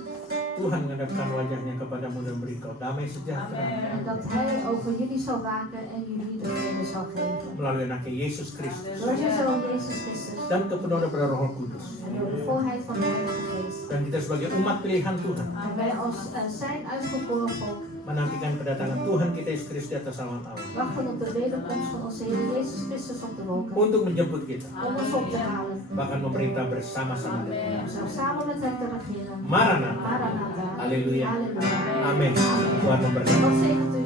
Tuhan menghadapkan wajahnya kepadamu dan beri engkau damai sejahtera En dat Hij over jullie zal waken en jullie de vrede zal geven. melalui anaknya Yesus Kristus Door zijn Zoon Jezus Christus dan kepenuhan daripada Roh Kudus. en door de volheid van de Heilige Geest. Dan kita sebagai umat pilihan Tuhan En wij als zijn uitverkoren volk menantikan kedatangan Tuhan kita Yesus Kristus di atas awan Allah wachten op de wederkomst van onze Heer Jezus Christus op de wolken. untuk menjemput kita, Om ons op te halen. bahkan memerintah bersama-sama dengan kita. Om zo samen met Hem te regeren. Maranatha. Maranatha. Haleluya. Halleluja. Amin. Tuhan memberkati. God zegent u.